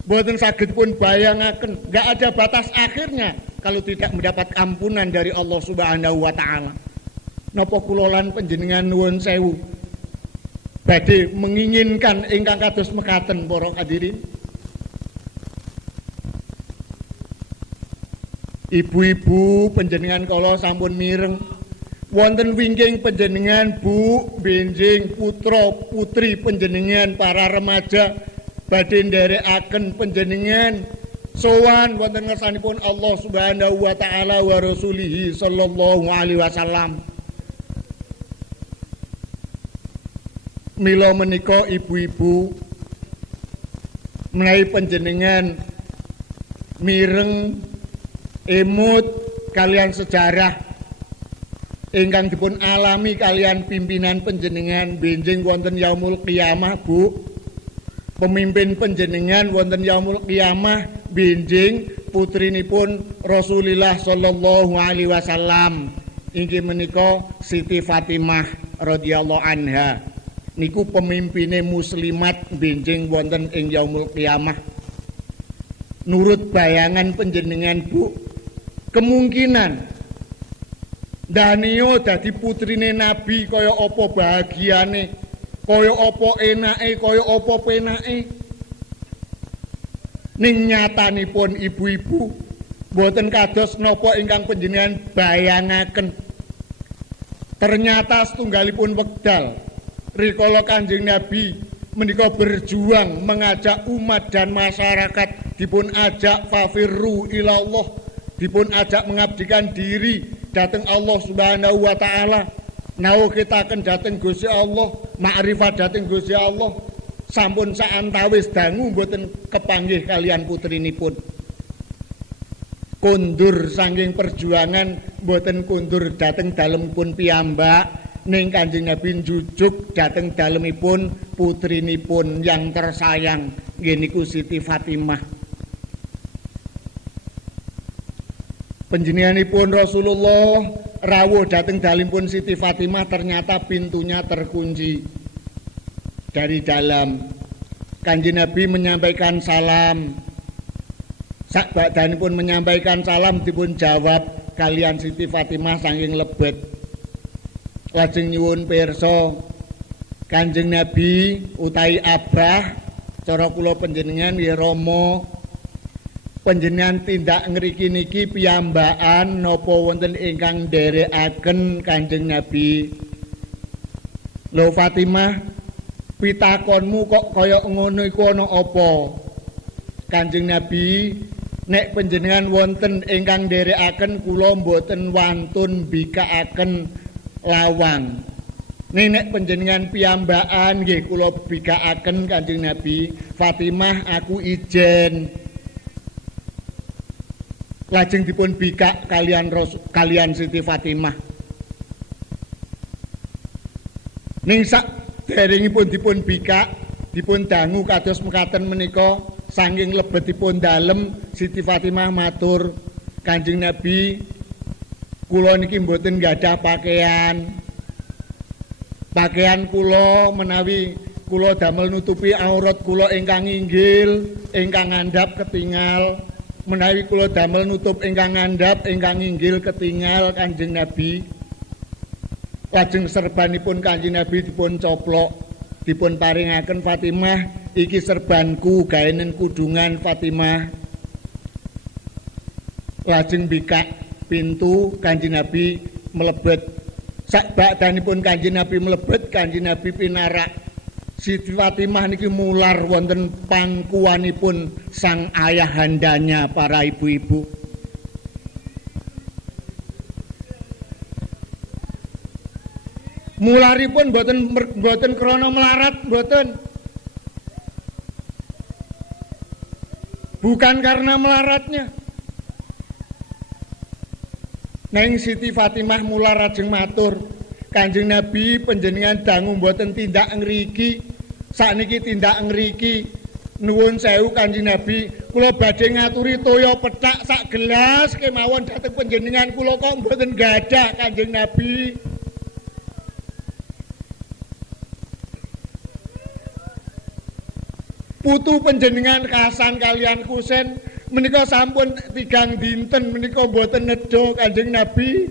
Boten saged pun bayangaken, enggak ada batas akhirnya kalau tidak mendapat ampunan dari Allah Subhanahu wa taala. Napa kula lan panjenengan nuwun sewu badhe menginginkan ingkang kados mekaten para hadirin. Ibu-ibu panjenengan kala sampun mireng wonten wingking panjenengan bu, benjing, putra, putri panjenengan para remaja badhe nderekaken panjenengan sowan wonten ngersanipun Allah Subhanahu wa taala wa Rasulih sallallahu alaihi wasallam. Mila menika ibu-ibu menawi panjenengan mireng emut kalian sejarah ingkang dipun alami kalian pimpinan panjenengan benjing wonten yaumul qiyamah Bu. Pemimpin panjenengan wonten yaumul qiyamah benjing putrinipun Rasulullah sallallahu alaihi wasallam inggih menika Siti Fatimah radhiyallahu anha. Niku pemimpine muslimat benjing wonten ing yaumul qiyamah. Nurut bayangan panjenengan Bu, kemungkinan Danio dadi putrine Nabi kaya apa bahagiane, kaya apa enake, kaya apa penake. Ning nyatanipun ibu-ibu boten kados napa ingkang panjenengan bayangaken. Ternyata setunggalipun wekdal rikala Kanjeng Nabi menika berjuang mengajak umat dan masyarakat, dipun ajak fafirru ilallah, dipun ajak mengabdikan diri dhateng Allah Subhanahu wa taala. Nau kita akan dateng Gusti Allah, makrifat dateng Gusti Allah. Sampun saantawis dangu mboten kepanggih kalian putrinipun. Kondur saking perjuangan mboten kondur dhateng dalemipun piyambak. Ning Kanjeng Nabi jujuk dhateng dalemipun putrinipun yang tersayang nggih niku Siti Fatimah. Panjenenganipun Rasulullah rawuh dhateng dalemipun Siti Fatimah, ternyata pintunya terkunci dari dalam. Kanjeng Nabi menyampaikan salam. Sakbadanipun menyampaikan salam dipun jawab kalian Siti Fatimah saking lebet. lajeng nyuwun pirsa Kanjeng Nabi utawi Abah cara kula panjenengan ya Rama panjenengan tindak ngriki niki piyambakan napa wonten ingkang nderekaken Kanjeng Nabi. Lho Fatimah, pitakonmu kok kaya ngono iku ana apa? Kanjeng Nabi, nek panjenengan wonten ingkang nderekaken kula mboten wantun bikaaken lawang. Nek panjenengan piyambakan nggih kula bikaaken Kanjeng Nabi. Fatimah aku ijen. Lajeng dipun bikak kalian Siti Fatimah. Ning sak derengipun dipun bikak, dipun dangu kados mekaten menika saking lebetipun dalem Siti Fatimah matur, Kanjeng Nabi, kula niki mboten gadah pakaian. Pakaian kula menawi kula damel nutupi aurat kula ingkang inggil, ingkang ngandhap ketingal. Menawi kula damel nutup ingkang ngandhap, ingkang inggil ketingal Kanjeng Nabi. Lajeng serbanipun Kanjeng Nabi dipun coplok, dipun paringaken Fatimah, iki serbanku gaenen kudungan Fatimah. Lajeng bikak pintu Kanjeng Nabi mlebet. Sak bakdanipun Kanjeng Nabi mlebet, Kanjeng Nabi pinarak Siti Fatimah niki mular wonten pangkuwanipun sang ayahandanya para ibu-ibu. Mularipun boten krana melarat, boten. Bukan karena melaratnya. Neng Siti Fatimah mular lajeng matur, Kanjeng Nabi panjenengan dangu mboten tindak ngriki, sakniki tindak ngriki. Nuwun sewu Kanjeng Nabi, kula badhe ngaturi toya pethak sak gelas kemawon dhateng panjenengan, kula kok mboten gadah Kanjeng Nabi. Putu panjenengan Hasan kalian Husain menika sampun 3 dinten menika mboten nedha Kanjeng Nabi.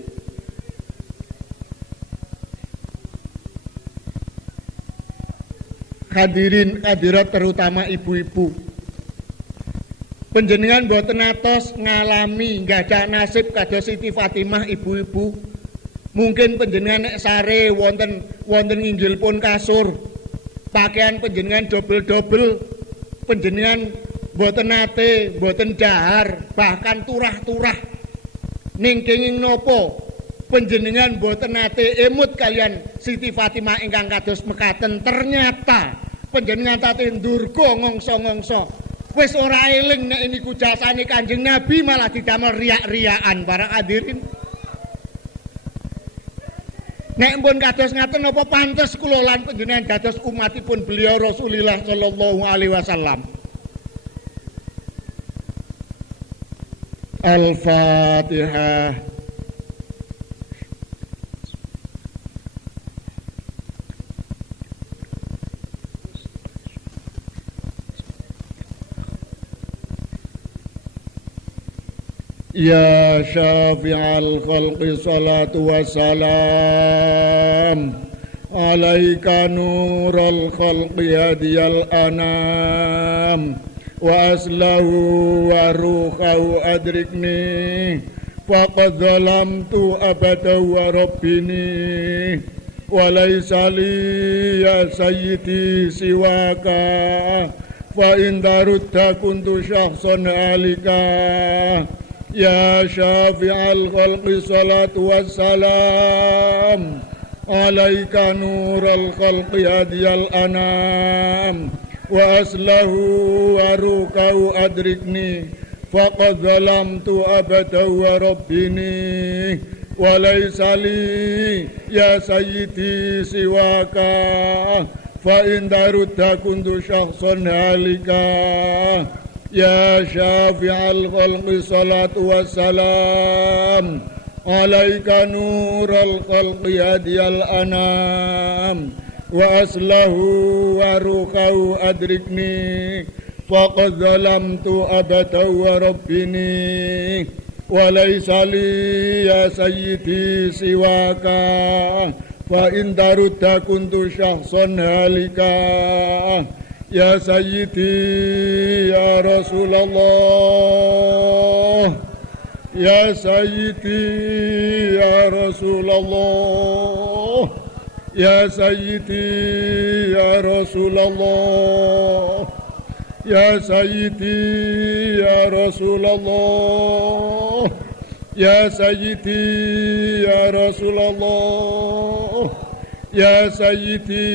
Hadirin hadirat terutama ibu-ibu. Panjenengan mboten atos ngalami gadah nasib kados Siti Fatimah ibu-ibu. Mungkin panjenengan nek sare wonten nginggilipun kasur. Pakaian panjenengan dobel-dobel. Panjenengan mboten nate, mboten dahar, bahkan turah-turah. Ning kenging napa panjenengan mboten nate emut kalian Siti Fatimah ingkang kados mekaten. Ternyata panjenengan tate ndurga ngongso-ngongso. Wis ora eling nek niku jasane Kanjeng Nabi malah didamel riak-riakan para hadirin. Nek pun kados ngaten napa pantes kula lan panjenengan dados umatipun beliau Rasulullah sallallahu alaihi wasallam. Al-Fatihah. Ya syafi'al khalqi salatu wassalam alaika nurul khalqi hadiyal anam wa aslahu wa ruhahu adrikni faqad zalamtu abada wa rabbini wa laysa li ya sayyidi siwaka fa in darutta kuntu syakhsan alika. Ya syafi'al khalqi salatu wassalam alaika nurul khalqi hadiyal anam wa aslahu wa rukahu adrikni faqad zalamtu abada wa rabbini wa laysa li ya sayyidi siwaka fa in darutta kuntu syakhsan halika. Ya syafi'al khalqi salatu wassalam alaika nurul khalqi hadiyal anam wa aslahu wa rukahu adrikni faqad zalamtu abada wa rabbini wa laysa li ya sayyidi siwaka Fa in tarudda kuntu syakhsan halika ya sayyidi ya Rasulullah ya sayyidi ya Rasulullah ya sayyidi ya Rasulullah ya sayyidi ya Rasulullah ya sayyidi ya Rasulullah ya sayyidi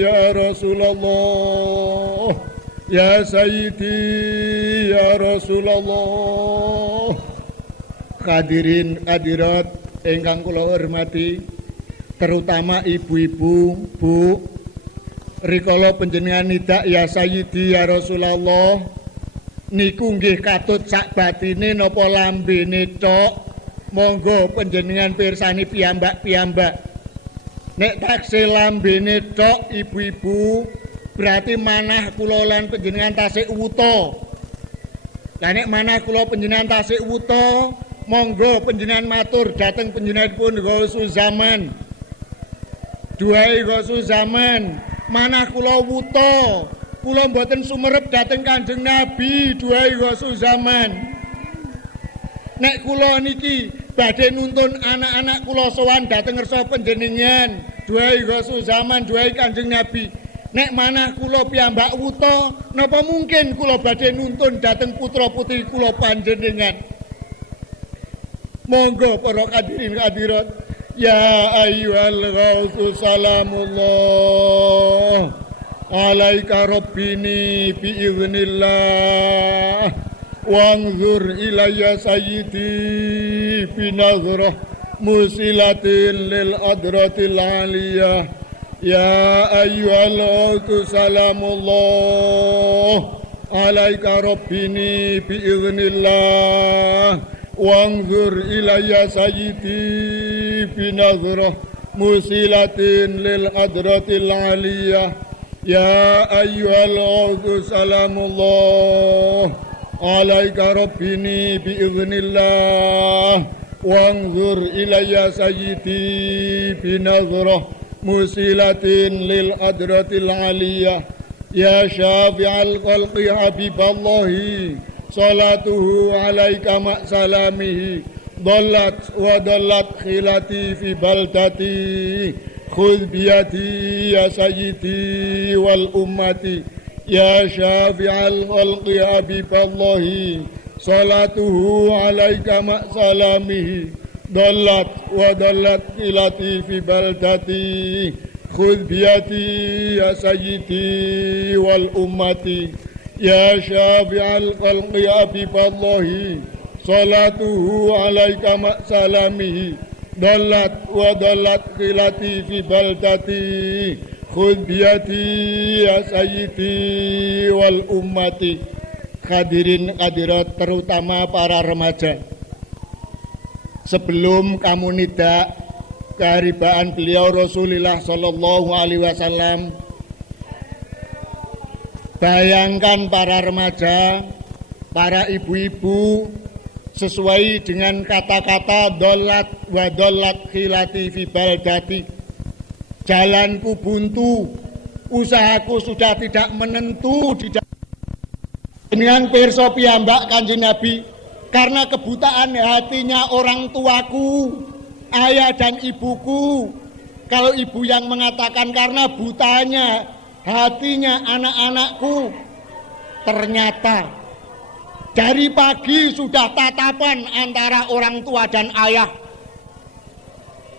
ya Rasulullah ya sayyidi ya Rasulullah. Hadirin hadirat ingkang kula hormati, terutama ibu-ibu, Bu, rikala panjenengan nidak ya sayyidi ya Rasulullah niku nggih katut sak batine napa lambene tok, monggo panjenengan pirsani piyambak-piyambak. Nek taksih lambene tok ibu-ibu berarti manah kula lan panjenengan tasih wuta. Lah nek manah kula panjenengan tasih wuta, monggo panjenengan matur dhateng panjenenganipun Ghausuz Zaman. Duhae Ghausuz Zaman, manah kula wuta, kula mboten sumerep dhateng Kanjeng Nabi, duhae Ghausuz Zaman. Nek kula niki badhe nuntun anak-anak kula sowan dhateng ngersa panjenengan, duhae Ghausuz Zaman, duhae Kanjeng Nabi. Nek manah kula piyambak wuta, napa mungkin kula badhe nuntun dhateng putra-putri kula panjenengan. Monggo para hadirin hadirat, ya ayyuhal Ghausuz salamullah alaika rabbini biiznillah wanzur ilayya sayyidi binazrah musilatin lil adratil aliyah ya ayyuhal Ghausuz salamullah alaika rabbini biiznillah wanzur ilayya sayyidi binazrah musilatin lil adratil aliyah ya ayyuhal Ghausuz salamullah alaika rabbini biiznillah wanzur ilayya sayyidi binazrah musilatin lil adratil aliyah ya syafi'al khalqi habiballahi salatuhu alaika ma'salamihi dhallat wa dhallat khilati fi baldati khudh biyati ya sayyidi wal ummati ya syafi'al khalqi habiballahi salatuhu alaika ma'salamihi dhallat wa dhallat khilati fi baldati khudh biyati ya sayyidi wal ummati ya syafi'al khalqi habiballahi salatuhu alaika ma'salamihi dhallat wa dhallat khilati fi baldati khudh biyati ya sayyidi wal ummati. Hadirin hadirat terutama para remaja, sebelum kamu nidak keharibaan beliau Rasulullah sallallahu alaihi wasallam, bayangkan para remaja, para ibu-ibu, sesuai dengan kata-kata dolat wa dolat khilati fi baldati, jalanku buntu, usahaku sudah tidak menentu di dengan pirsa piyambak Kanjeng Nabi, karena kebutaan hatinya orang tuaku, ayah dan ibuku. Kalau ibu yang mengatakan karena butanya hatinya anak-anakku, ternyata dari pagi sudah tatapan antara orang tua dan ayah,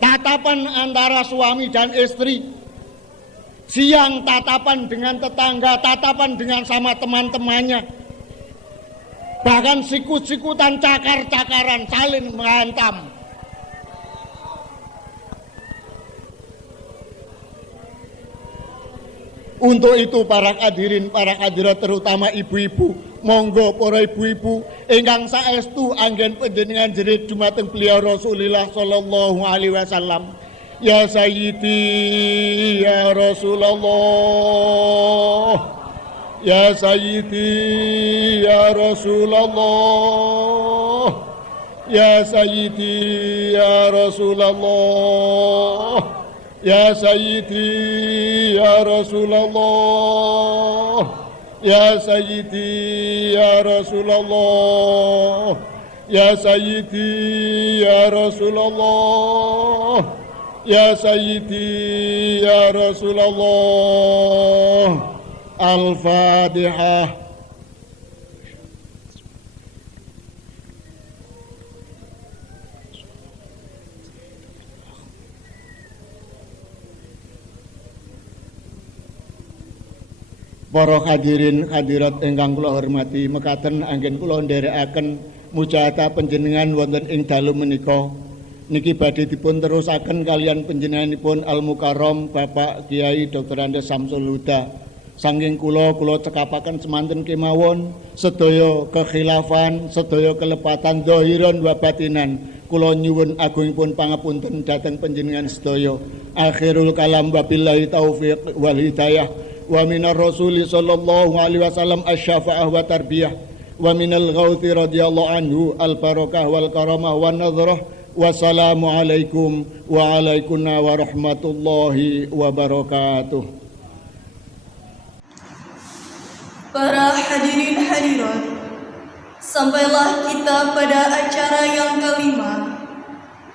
tatapan antara suami dan istri, siang tatapan dengan tetangga, tatapan dengan sama teman-temannya, bahkan sikut-sikutan, cakar-cakaran, saling menghantam. Untuk itu para hadirin, para hadirat terutama ibu-ibu, monggo para ibu-ibu ingkang saestu anggen panjenengan jerit dumateng beliau Rasulullah sallallahu alaihi wasallam. Ya Sayyidi ya Rasulullah, ya Sayyidi ya Rasulullah, ya Sayyidi ya Rasulullah, Ya Sayyidi Ya Rasulullah, Ya Sayyidi Ya Rasulullah, Ya Sayyidi Ya Rasulullah, Ya Sayyidi Ya Rasulullah. Al-Fatihah. Para hadirin hadirat ingkang kula hormati, mekaten anggen kula nderekaken mujahadah panjenengan wonten ing dalu menika. Niki badhe dipun terusaken kalian panjenenganipun Al Mukarram Bapak Kiai Dr. Andes Samsul Huda. Saking kula cekapaken semanten kemawon sedaya kekhilafan, sedaya kelepatan zahiran wa batinan. Kula nyuwun agungipun pangapunten dhateng panjenengan sedaya. Akhirul kalam wabillahi taufiq wal hidayah. Wa minar rasuli sallallahu alaihi wasallam asy-syafa'ah wa tarbiyah wa minal ghauti radhiyallahu anhu al barakah wal karamah wan nadhrah. Wassalamu alaikum wa alaikunna wa rahmatullahi wabarakatuh. Para hadirin hadirat, sampailah kita pada acara yang kelima,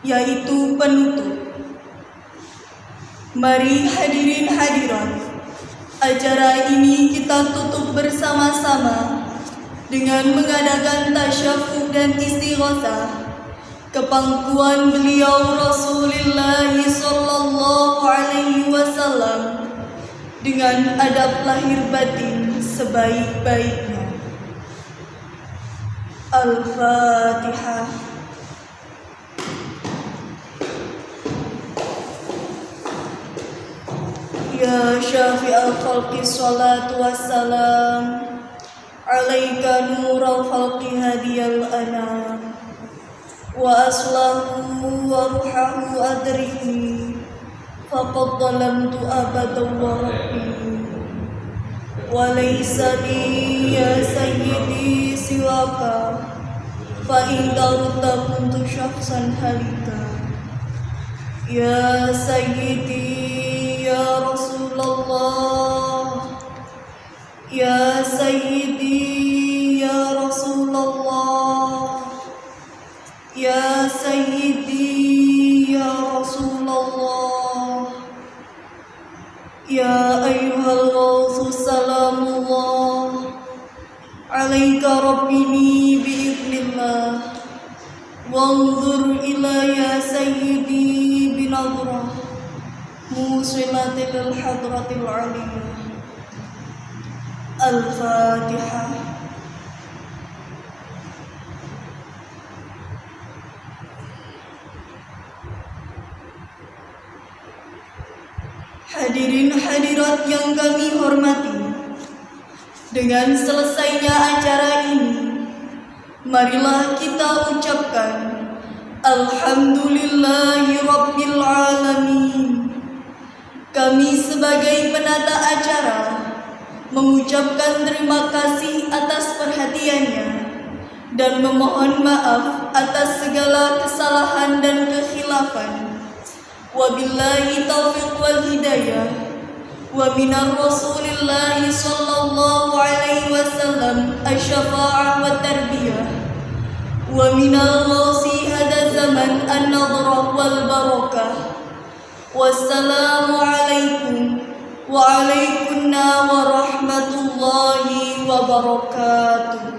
yaitu penutup. Mari hadirin hadirat, acara ini kita tutup bersama-sama dengan mengadakan tasyahud dan istighosah kepangkuan beliau Rasulullah sallallahu alaihi wasallam dengan adab lahir batin sebaik-baiknya. Al-Fatihah. Ya syafi'al khalqi salatu wassalam alaika nural khalqi hadiyal anam wa aslahu wa ruhahu adrikni faqad zalamtu abadan wa rabbi wa laysa li ya sayyidi siwaka fa in darta kuntu syakhsan halika. Ya sayyidi ya Rasulullah, ya sayyidi ya Rasulullah, ya sayyidi ya Rasulullah, ya ayyuhal ghawthu salamullah alaika rabbini bi'idnillah wanzur ila ya sayyidi binadrah musilatil hadratil aliyah. Al-Fatihah. Hadirin hadirat yang kami hormati, dengan selesainya acara ini, marilah kita ucapkan Alhamdulillahi Rabbil Alamin. Kami sebagai penata acara mengucapkan terima kasih atas perhatiannya dan memohon maaf atas segala kesalahan dan kekhilafan. Wabillahi taufiq wal hidayah. Wa minar Rasulillahi sallallahu alaihi wasallam asy-syafa'ah wa tarbiyah. Wa minal ghausi hada zaman an-nadrah wal barakah. Wassalamu alaikum wa alaikunna wa rahmatullahi wa barakatuh.